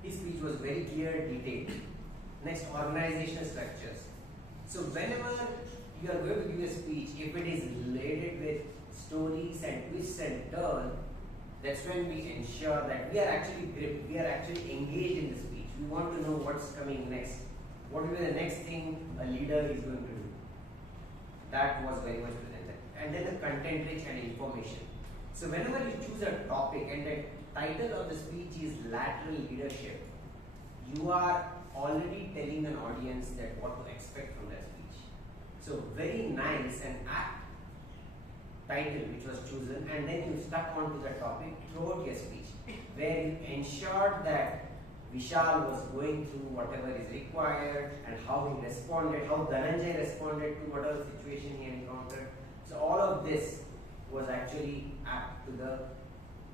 His speech was very clear, detailed. Next, organizational structures. So whenever you are going to give a speech, if it is loaded with stories and twists and turns, that's when we ensure that we are actually gripped, we are actually engaged in the speech. We want to know what's coming next. What will be the next thing a leader is going to do? That was very much presented. And then the content rich and information. So whenever you choose a topic and the title of the speech is lateral leadership, you are already telling an audience that what to expect from that speech. So very nice and apt title which was chosen, and then you stuck onto the topic throughout your speech, where you ensured that Vishal was going through whatever is required and how he responded, how Dhananjay responded to whatever situation he encountered. So all of this was actually apt to the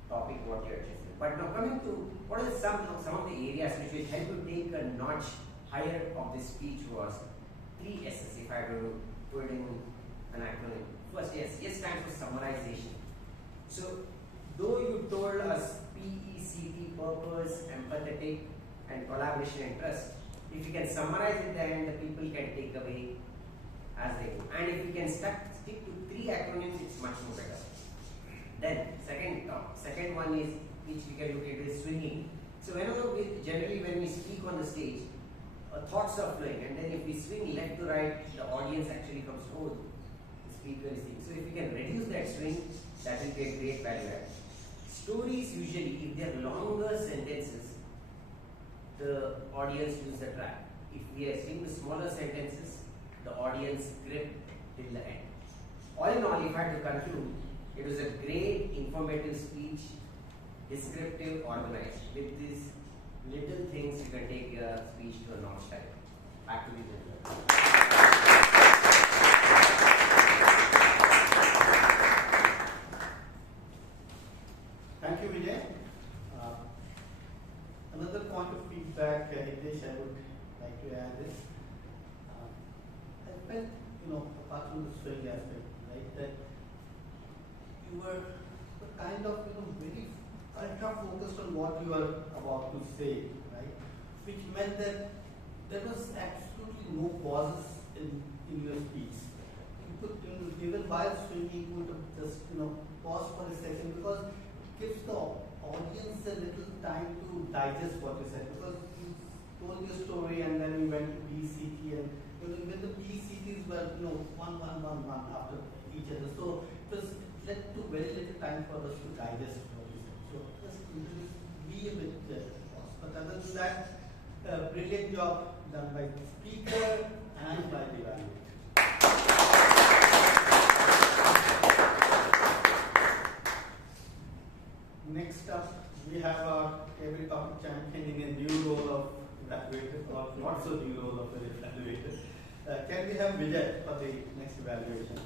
topic what you are choosing. But now coming to what are some of the areas which will help you take a notch higher of this speech was 3 S's, if I were to put in an acronym. First, S stands for summarization. So though you told us PECT, purpose, empathetic, and collaboration and trust, if you can summarize it, then the people can take away as they go. And if you can stick to 3 acronyms, it's much more better. Then second one is, which we can look at, is swinging. So generally when we speak on the stage, thoughts are flowing, and then if we swing left to right, the audience actually comes, oh, the speaker is thinking. So if you can reduce that swing, that will be a great value add. Stories usually, if they are longer sentences, the audience loses the track. If we are saying the smaller sentences, the audience grip till the end. All in all, if I had to conclude, it was a great informative speech, descriptive, organized. With these little things, you can take your speech to a notch higher. Back to the gentleman. Thank you, Vijay. Another point of feedback, Hitesh, I would like to add is, I felt, apart from the swing aspect, right, that you were kind of, very ultra focused on what you are about to say, right, which meant that there was absolutely no pauses in your speech. You could, even while swinging, you could just, pause for a second, because gives the audience a little time to digest what you said, because you told your story and then you went to BCT, and even the BCTs were one after each other, so it was led to very little time for us to digest what you said. So just be a bit pause. But other than that, brilliant job done by the speaker and by the evaluator. Next up, we have our every topic champion in a new role of evaluator, or not so new role of an evaluator. Can we have Vijay for the next evaluation?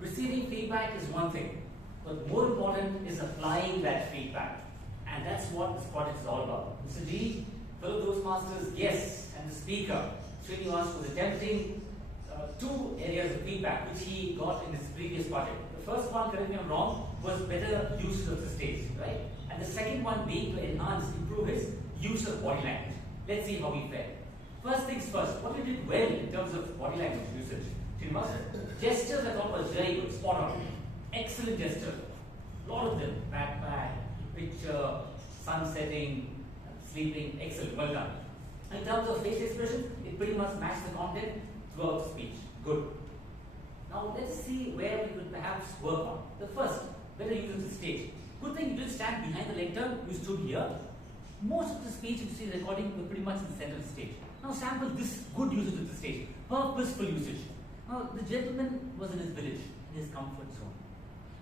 Receiving feedback is one thing, but more important is applying that feedback. And that's what this project is all about. Mr. G, fellow Toastmasters, yes, and the speaker, Srinivas, was attempting 2 areas of feedback which he got in his previous project. The first one, correct me if I'm wrong, was better use of the stage, right? And the second one being to improve his use of body language. Let's see how he fared. First things first, what he did well in terms of body language usage. Srinivas, gestures I thought was very good, spot on. Excellent gestures. A lot of them, backpack, picture, sun setting, sleeping, excellent, well done. In terms of face expression, it pretty much matched the content throughout the speech. Good. Now let's see where we could perhaps work on. The first, better use of the stage. Good thing you didn't stand behind the lectern, you stood here. Most of the speech you see recording were pretty much in the center of the stage. Now sample this good usage of the stage, purposeful usage. Now the gentleman was in his village, in his comfort zone.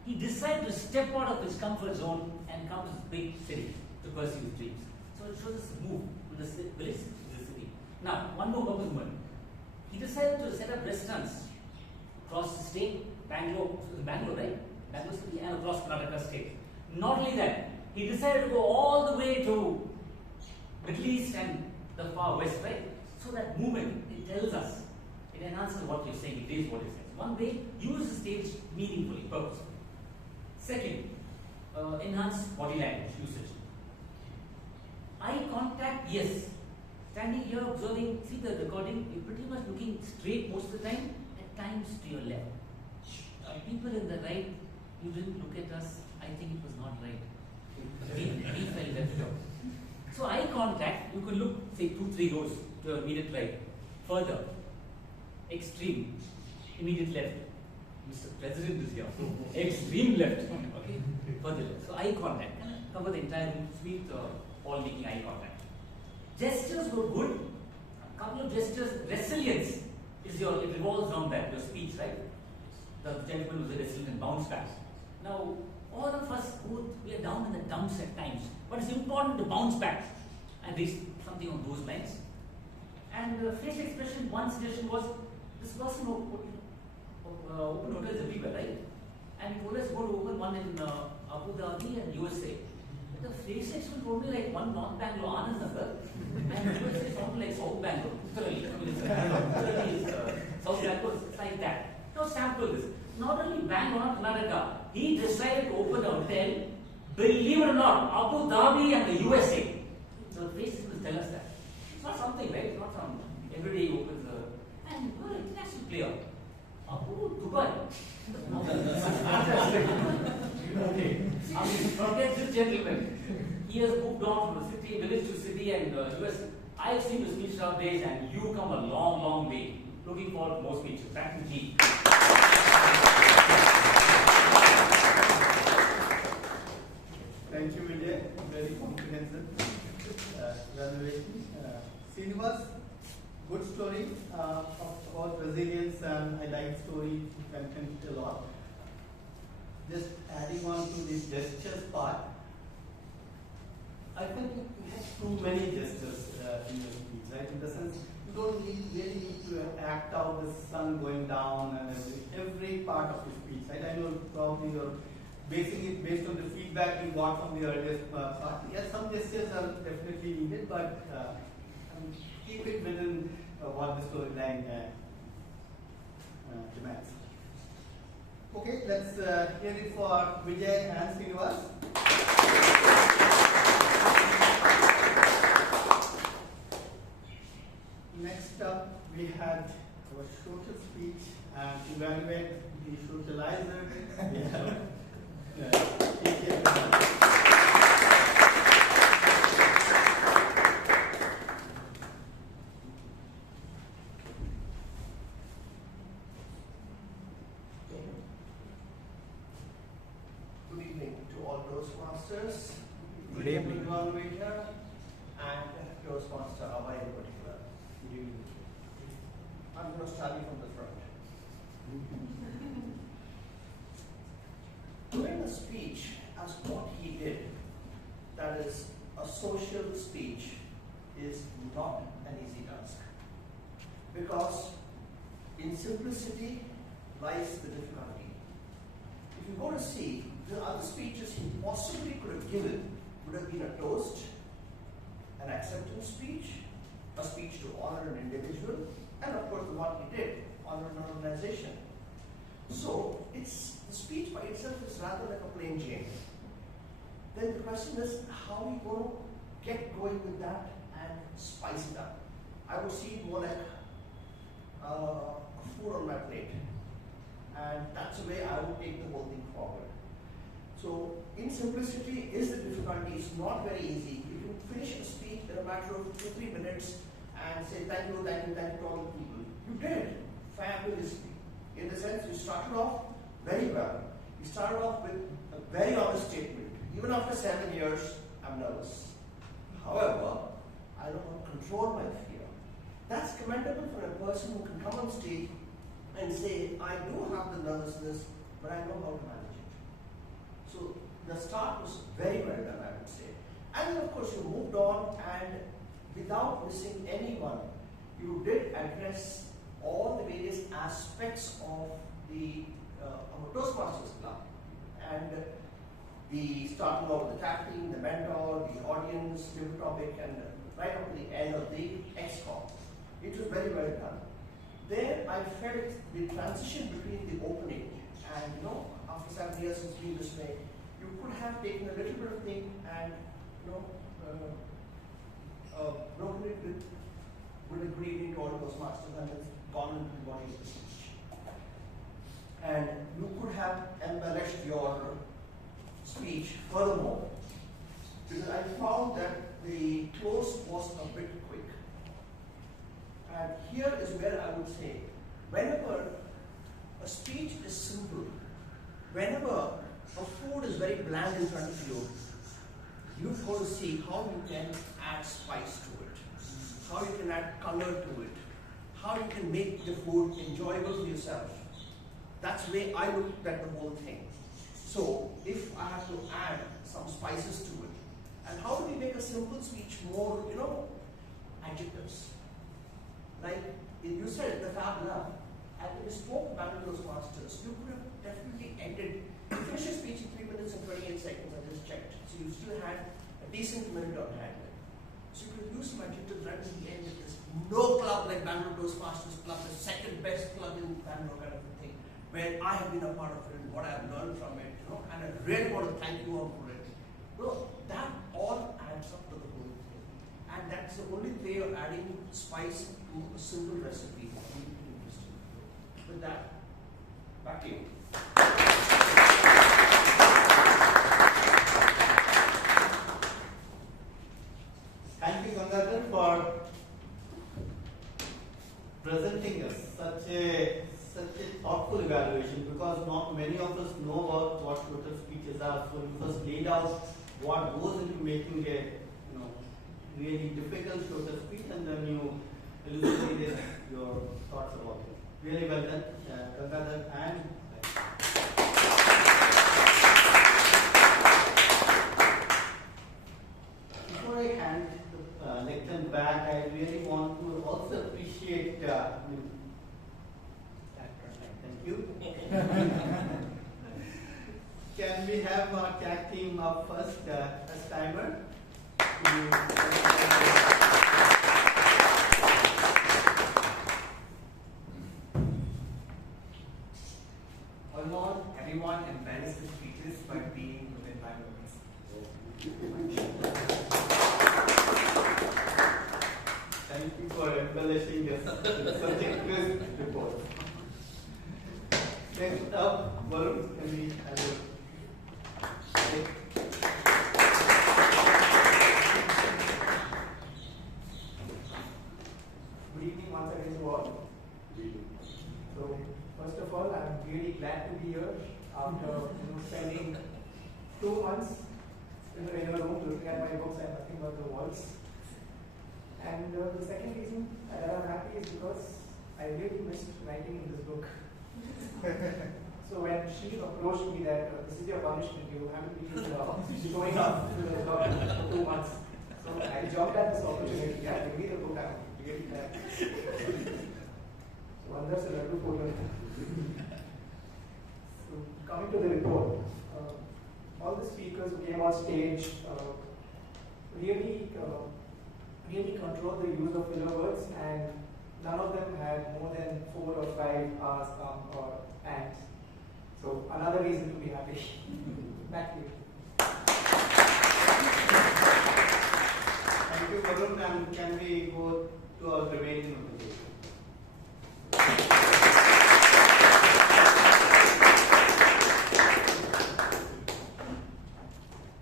He decided to step out of his comfort zone and come to this big city to pursue his dreams. So it shows us a move from the village to the city. Now, one more purpose moment. He decided to set up restaurants across the state, Bangalore, right? Bangalore city and across Karnataka state. Not only that, he decided to go all the way to Middle East and the far west, right? So that movement, it tells us, it enhances what you're saying, it is what it says. One way, use the stage meaningfully, purposefully. Second, enhance body language usage. Eye contact, yes. Standing here observing, see the recording, you're pretty much looking straight most of the time, at times to your left. People in the right, you didn't look at us, I think it was not right. We felt left out. So eye contact, you can look, say 2-3 rows to your immediate right. Further, extreme, immediate left. Mr. President is here. Extreme left. Okay? Further left. So eye contact. Cover the entire room, sweet, all making eye contact. Gestures were good. A couple of gestures. Resilience is your, it revolves around that, your speech, right? The gentleman was a resilient and bounce back. Now, all of us, we are down in the dumps at times. But it's important to bounce back and reach something on those lines. And facial expression, one suggestion was, this person open hotels everywhere, right? And he told us go to open one in Abu Dhabi and USA. The facial expression told me like one North Bangalore, Anand, and USA sounded like South Bangalore, Kothari. I mean, it's South Bangalore, it's like that. Now sample this. Not only Bangalore, Karnataka, he decided to open a hotel, believe it or not, Abu Dhabi and the USA. So faces will tell us that. It's not something, right? It's not some everyday he opens a, and we're an international player. Abu Dubai. I mean, forget this gentleman. He has moved on from the city, village to city and US. I've seen the Speechcraft days and you come a long, long way. Looking forward to more speeches. Back to G. Thank you, Vijay. Very comprehensive evaluation. Srinivas, good story about resilience, and I like story content a lot. Just adding on to this gestures part, I think you have too many gestures in your speech, right? In the sense, you don't really need to act out the sun going down and every part of the speech, right? I know probably you're basing it based on the feedback you got from the earlier part. Yes, some gestures are definitely needed, but keep it within what the storyline demands. Okay, let's hear it for Vijay and Srinivas. Next up, we had our social speech and evaluate the socializer. We have Good evening to all Toastmasters. Good evening. And Toastmaster Abhay in particular. Good evening. I'm going to start you from the front. Doing a speech as what he did, that is a social speech, is not an easy task. Because in simplicity lies the difficulty. If you go to see, the other speeches he possibly could have given would have been a toast, an acceptance speech, a speech to honor an individual, and of course the one he did, honor an organization. So the speech by itself is rather like a plain Jane. Then the question is, how are we going to get going with that and spice it up? I would see it more like food on my plate. And that's the way I would take the whole thing forward. So, in simplicity is the difficulty. It's not very easy. You can finish a speech in a matter of 2-3 minutes and say thank you to all the people. You did fabulously. In the sense, you started off very well. You started off with a very honest statement. Even after 7 years, I'm nervous. However, I know how to control my fear. That's commendable for a person who can come on stage and say, I do have the nervousness, but I know how to manage it. So the start was very well done, I would say. And then of course you moved on, and without missing anyone, you did address all the various aspects of the Toastmasters Club. And the starting out with the captain, the mentor, the audience, the topic, and right up to the end of the XCOM. It was very well done. There I felt the transition between the opening and, after 7 years since being this way, you could have taken a little bit of thing and, broken it with a greeting to all Toastmasters and then gone into the body of the speech. And you could have embellished your speech furthermore, because I found that the close was a bit quick. And here is where I would say, whenever a speech is simple, whenever a food is very bland in front of you, you've got to see how you can add spice to it, how you can add color to it, how you can make the food enjoyable for yourself. That's the way I looked at the whole thing. So, if I have to add some spices to it, and how do we make a simple speech more, adjectives? Like you said, the fab love, and when you spoke about Bangalore Toastmasters, you could have definitely ended. You finished your speech in 3 minutes and 28 seconds, I just checked. So you still had a decent minute on hand. So you could use some adjectives right at the end. There's no club like Bangalore Toastmasters Club, the second best club in Bangalore kind of a thing, where I have been a part of it and what I have learned from it, and I really want to thank you all for it. That all adds up to the whole thing. And that's the only way of adding spice to a simple recipe. With that, back to you. Thank you, Gangadhar, for presenting us such a thoughtful evaluation, because not many of us know about what total speeches are. So you first laid out what goes into making a really difficult total speech, and then you elucidated your thoughts about it. Really well done, Gangadhar and before I hand the lectern back, I really want to also appreciate thank you. Can we have our tag team up first, as timer? Almost everyone embellished the speeches by being within 5 minutes. Thank you for embellishing this subject quiz report. Next up, Varun, can we have you? Good evening once again to all. So, first of all, I'm really glad to be here after spending 2 months in a room looking at my books and nothing but the walls. And the second reason that I'm happy is because I really missed writing in this book. So when she approached me that this is your punishment, you haven't been showing up to the job for 2 months. So I jumped at this opportunity. Yeah, give me the book, I'm really glad. So under the level folder. So coming to the report, all the speakers who came on stage really controlled the use of filler words, and none of them had more than 4 or 5 hours or ands. So another reason to be happy. Back to you. Thank you, Varun, and can we go to our remaining nomination?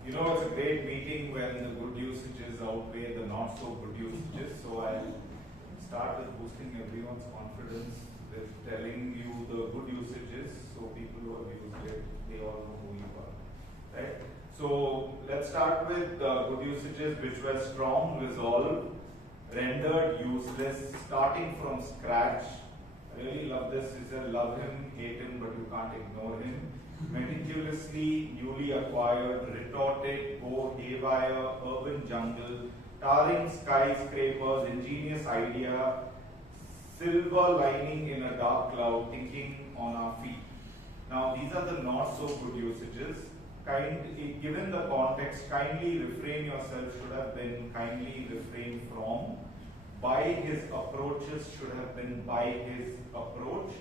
It's a great meeting when the good usages outweigh the not so good usages. So I'll everyone's confidence with telling you the good usages, so people who have used it, they all know who you are, right? So let's start with good usages, which were strong, resolve, rendered useless, starting from scratch. I really love this. He said, love him, hate him, but you can't ignore him. Meticulously, newly acquired, retorted, go haywire, urban jungle, towering skyscrapers, ingenious idea, silver lining in a dark cloud, thinking on our feet. Now, these are the not so good usages. Given the context, kindly refrain yourself should have been kindly refrain from. By his approaches should have been by his approach.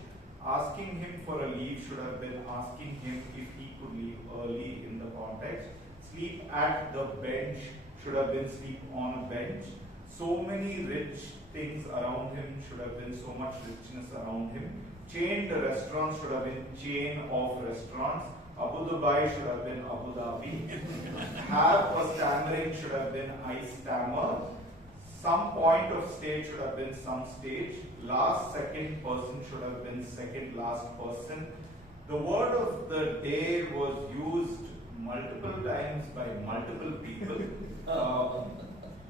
Asking him for a leave should have been asking him if he could leave early in the context. Sleep at the bench should have been sleep on a bench. So many rich things around him should have been so much richness around him. Chain the restaurants should have been chain of restaurants. Abu Dhabi should have been Abu Dhabi. Have a stammering should have been I stammer. Some point of stage should have been some stage. Last second person should have been second last person. The word of the day was used multiple times by multiple people.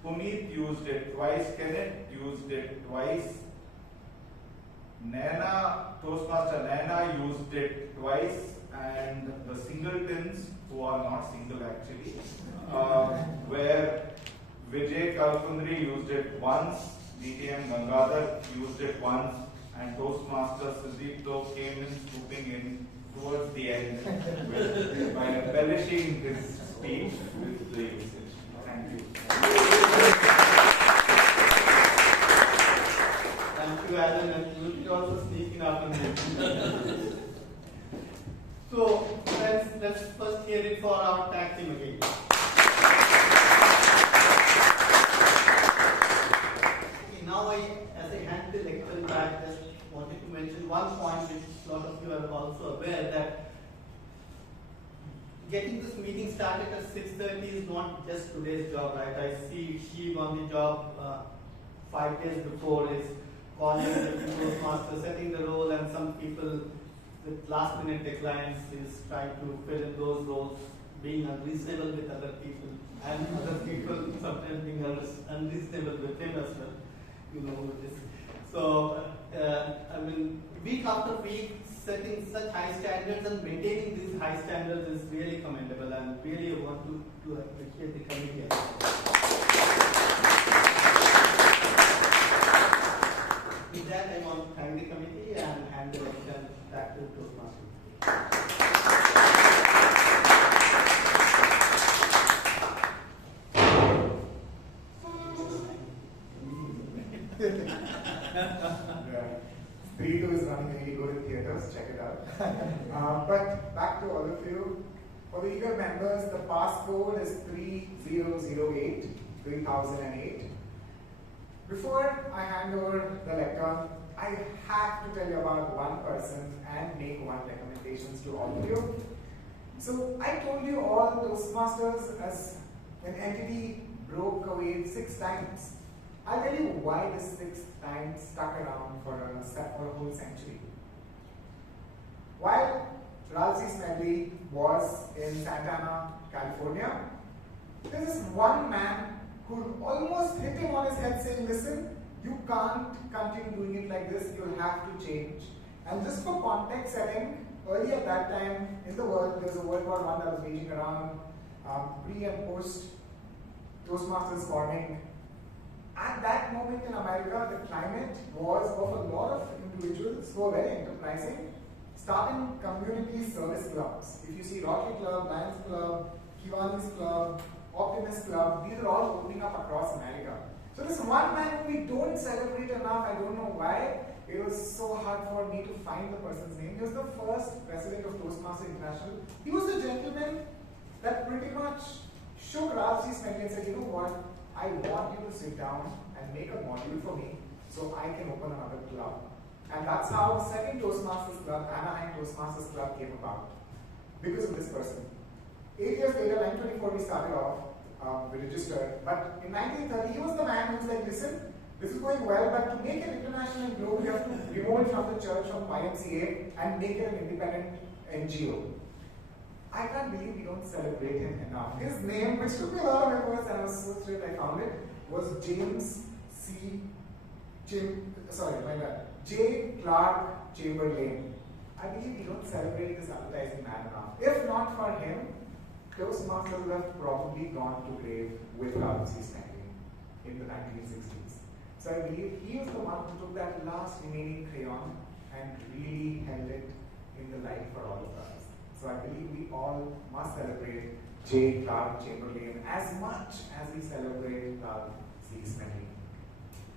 Puneeth used it twice. Kenneth used it twice. Naina, Toastmaster Naina used it twice. And the singletons, who are not single actually, where Vijay Kalkundri used it once, DTM Gangadhar used it once, and Toastmaster Sudeep came in swooping in towards the end by embellishing his speech with the usage. Thank you. Thank you, Alan, and you will be also sneaking up on me. So, let's first hear it for our tag team again. Okay, now as I hand the lecture back, just wanted to mention one point which a lot of you are also aware that getting this meeting started at 6:30 is not just today's job, right? I see Sheeb on the job 5 days before is calling the Toastmaster, setting the role, and some people with last minute declines is trying to fill in those roles, being unreasonable with other people, and other people sometimes being unreasonable with him as well. You know who it is. So, I mean, week after week, setting such high standards and maintaining these high standards is really commendable, and really want to appreciate the committee. With that, I want to thank the committee and hand the lecture back to Toastmasters. Yeah. 3-2 is running really good in theatres, check it out. But back to all of you. For the eager members, the passcode is 3008, 3008. Before I hand over the lecture, I have to tell you about one person and make one recommendations to all of you. So I told you all Toastmasters as an entity broke away 6 times. I'll tell you why this 6th time stuck around for a whole century. While Rajat Smedley was in Santa Ana, California, there is one man who almost hit him on his head saying, listen, you can't continue doing it like this, you'll have to change. And just for context setting, early at that time in the world, there was a World War I that was raging around, pre and post Toastmasters forming. At that moment in America, the climate was of a lot of individuals who were very enterprising, starting community service clubs. If you see Rotary Club, Lions Club, Kiwani's Club, Optimist Club, these are all opening up across America. So this one man who we don't celebrate enough, I don't know why, it was so hard for me to find the person's name. He was the first president of Toastmasters International. He was the gentleman that pretty much shook Rajat Smedley and said, you know what, I want you to sit down and make a module for me so I can open another club. And that's how the second Toastmasters Club, Anaheim Toastmasters Club, came about. Because of this person. 8 years later, 1924, we started off, we registered. But in 1930, he was the man who was like, listen, This is going well, but to make it international and global, you have to remove it from the church, from YMCA, and make it an independent NGO. I can't believe we don't celebrate him enough. His name, which took me a lot of efforts and I was so thrilled I found it, was J. Clark Chamberlain. I believe we don't celebrate this advertising man enough. If not for him, Toastmasters would have probably gone to grave without ceasing in the 1960s. So I believe he was the one who took that last remaining crayon and really held it in the light for all of us. So I believe we all must celebrate J. Clark Chamberlain as much as we celebrate Z's memory.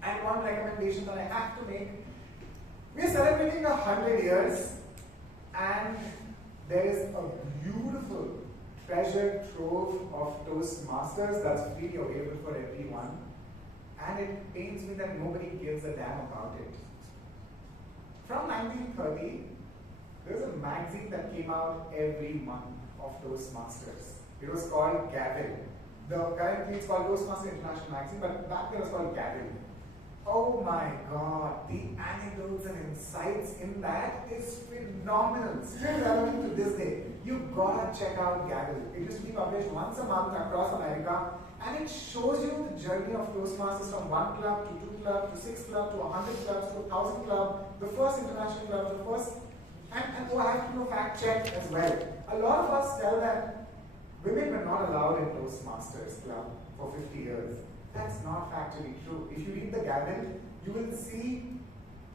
And one recommendation that I have to make, we are celebrating 100 years and there is a beautiful treasure trove of Toastmasters that's freely available for everyone. And it pains me that nobody gives a damn about it. From 1930, there was a magazine that came out every month of Toastmasters. It was called Gavil. Currently it's called Toastmaster International Magazine, but back then it was called Gavil. Oh my God, the anecdotes and insights in that is phenomenal. Still relevant to this day. You gotta check out Gavil. It used to be published once a month across America, and it shows you the journey of Toastmasters from 1 club to 2 club to 6 club to 100 clubs to 1,000 club, the first international club, the first. And I have to do a fact check as well. A lot of us tell that women were not allowed in Toastmasters club for 50 years. That's not factually true. If you read the Gavil, you will see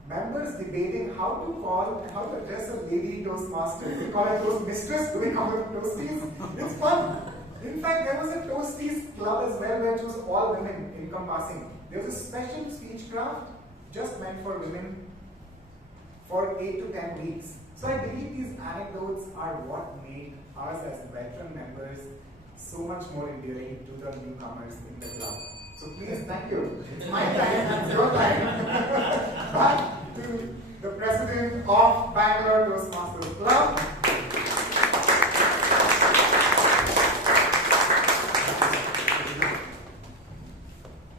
members debating how to call and how to address a lady Toastmaster. Do we call her Toastmistress? Do we call her Toasties? It's fun. In fact, there was a Toasties club as well where it was all women encompassing. There was a special Speechcraft just meant for women for 8 to 10 weeks. So I believe these anecdotes are what made us as veteran members so much more endearing to the newcomers in the club. So please, thank you. It's my time, it's your time. Back to the president of Bangalore Toastmasters Club.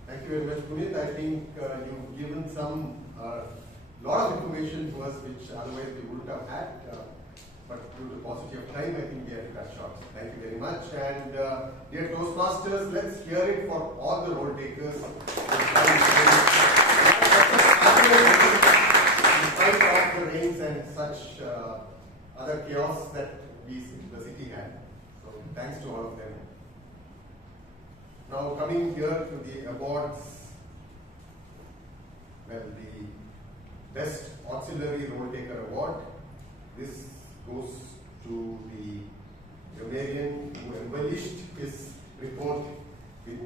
Thank you very much, Puneeth. I think you've given some lot of information to us which otherwise we wouldn't have had. But due to paucity of time, I think we have to cut short. Thank you very much. And dear Toastmasters, let's hear it for all the role takers. In spite of the rains and such other chaos that the city had. So thanks to all of them. Now coming here to the awards, well, the Best Auxiliary Role Taker Award. This goes to the grammarian who embellished his report with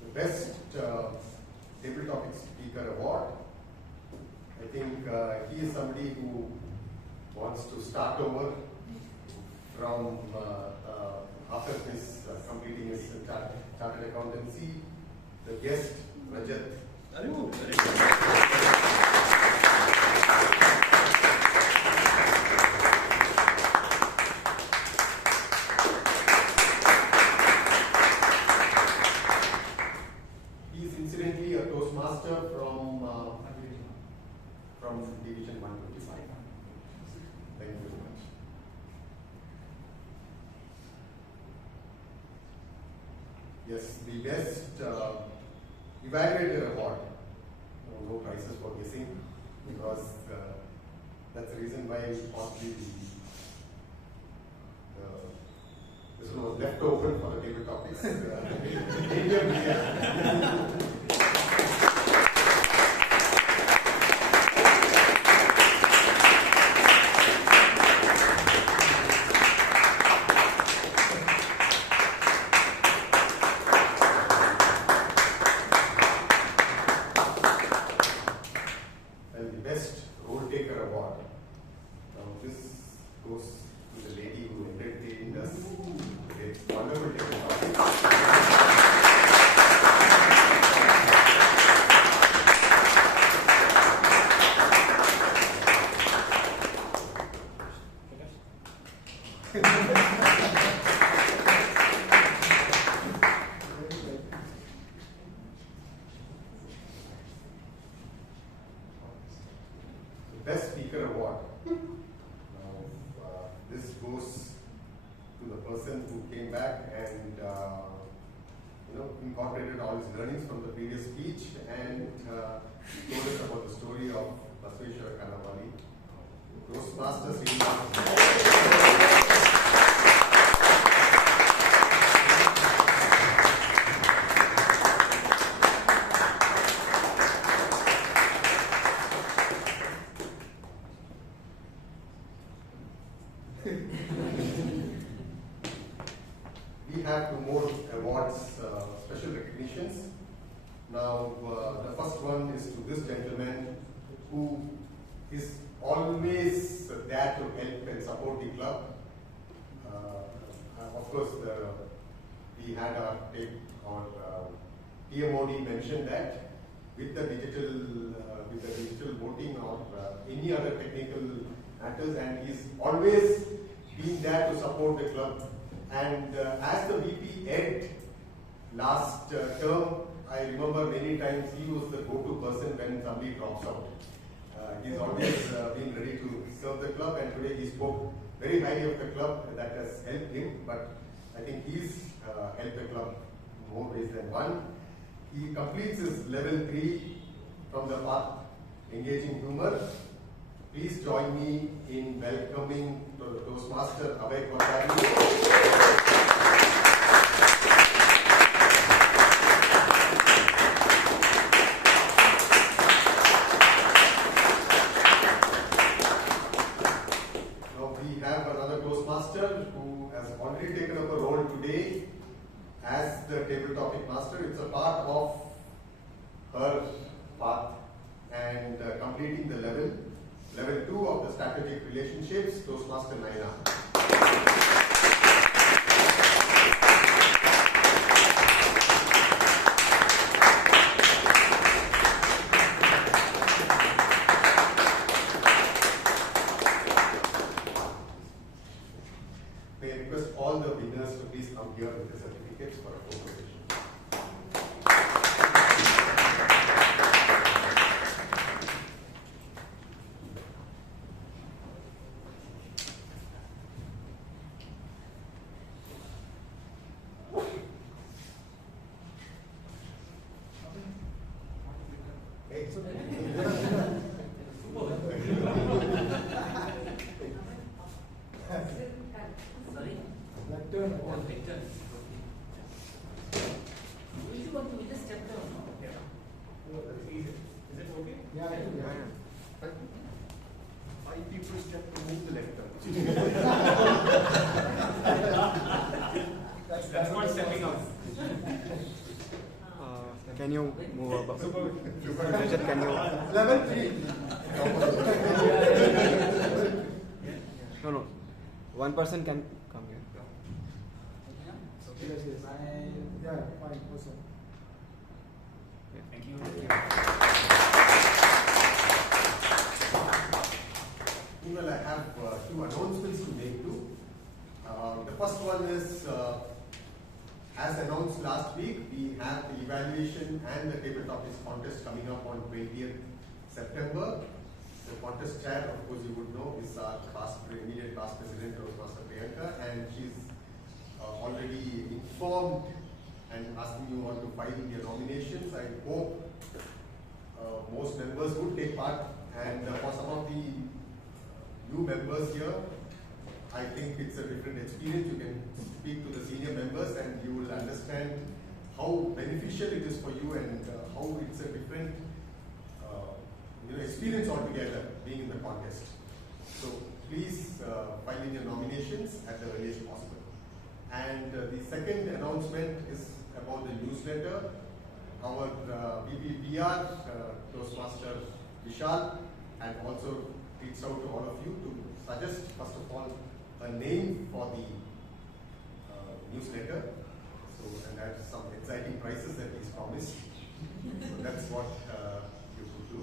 the Best Table Topic Speaker Award. I think he is somebody who wants to start over from after his completing his chartered accountancy. The guest, Rajat. He is incidentally a Toastmaster from Division 125. Thank you very much. Yes, the Best Evaluator Award. No prizes for guessing because that's the reason why possibly this one was left open for the table topics. Best Speaker Award. Now, this goes to the person who came back and incorporated all his learnings from the previous speech and told us about the story of Basveshwara Kanavali. Toastmasters, we have 2 more awards, special recognitions. Now, the first one is to this gentleman who is always there to help and support the club. Of course, we had our TMOD mentioned that with the digital voting or any other technical matters, and he's always been there to support the club. And as the VP Ed last term, I remember many times he was the go-to person when somebody drops out. He's always been ready to serve the club, and today he spoke very highly of the club. That has helped him, but I think he's helped the club more ways than one. He completes his level 3 from the path engaging humor. Please join me in welcoming the Toastmaster Abhay Kothari. Who has already taken up a role today as the table topic master. It's a part of her path and completing the level 2 of the strategic relationships, Toastmaster Naina. All the winners to please come here with the certificates for a photo session. Can you move up? Rajat, can you? Level 3. No. One person can come here. Yes. Yeah, fine. Awesome. Thank you. Well, I have 2 announcements to make too. The first one is, as announced last week, we have the evaluation and the table topics contest coming up on 20th September. The contest chair, of course, you would know, is our immediate past president, Master Priyanka, and she's already informed and asking you all to file your nominations. I hope most members would take part, and for some of the new members here, I think it's a different experience. You can speak to the senior members and you will understand how beneficial it is for you and how it's a different experience altogether being in the contest. So please file in your nominations at the earliest possible. And the second announcement is about the newsletter. Our BBPR, Toastmaster Vishal, and also reached out to all of you to suggest, first of all, a name for the newsletter. So, and that's some exciting prizes that he's promised. So that's what you could do.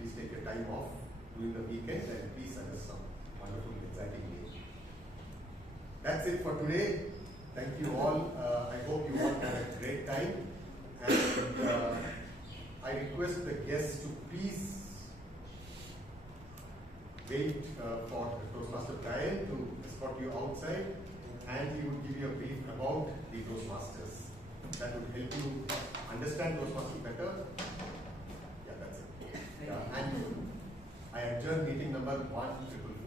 Please take your time off during the weekend and please suggest some wonderful, exciting names. That's it for today. Thank you all. I hope you all had a great time. And I request the guests to please wait for Toastmaster Bryan to escort you outside, and he would give you a brief about the Toastmasters. That would help you understand Toastmasters better. Yeah, that's it. Yeah, and I adjourn meeting number 144.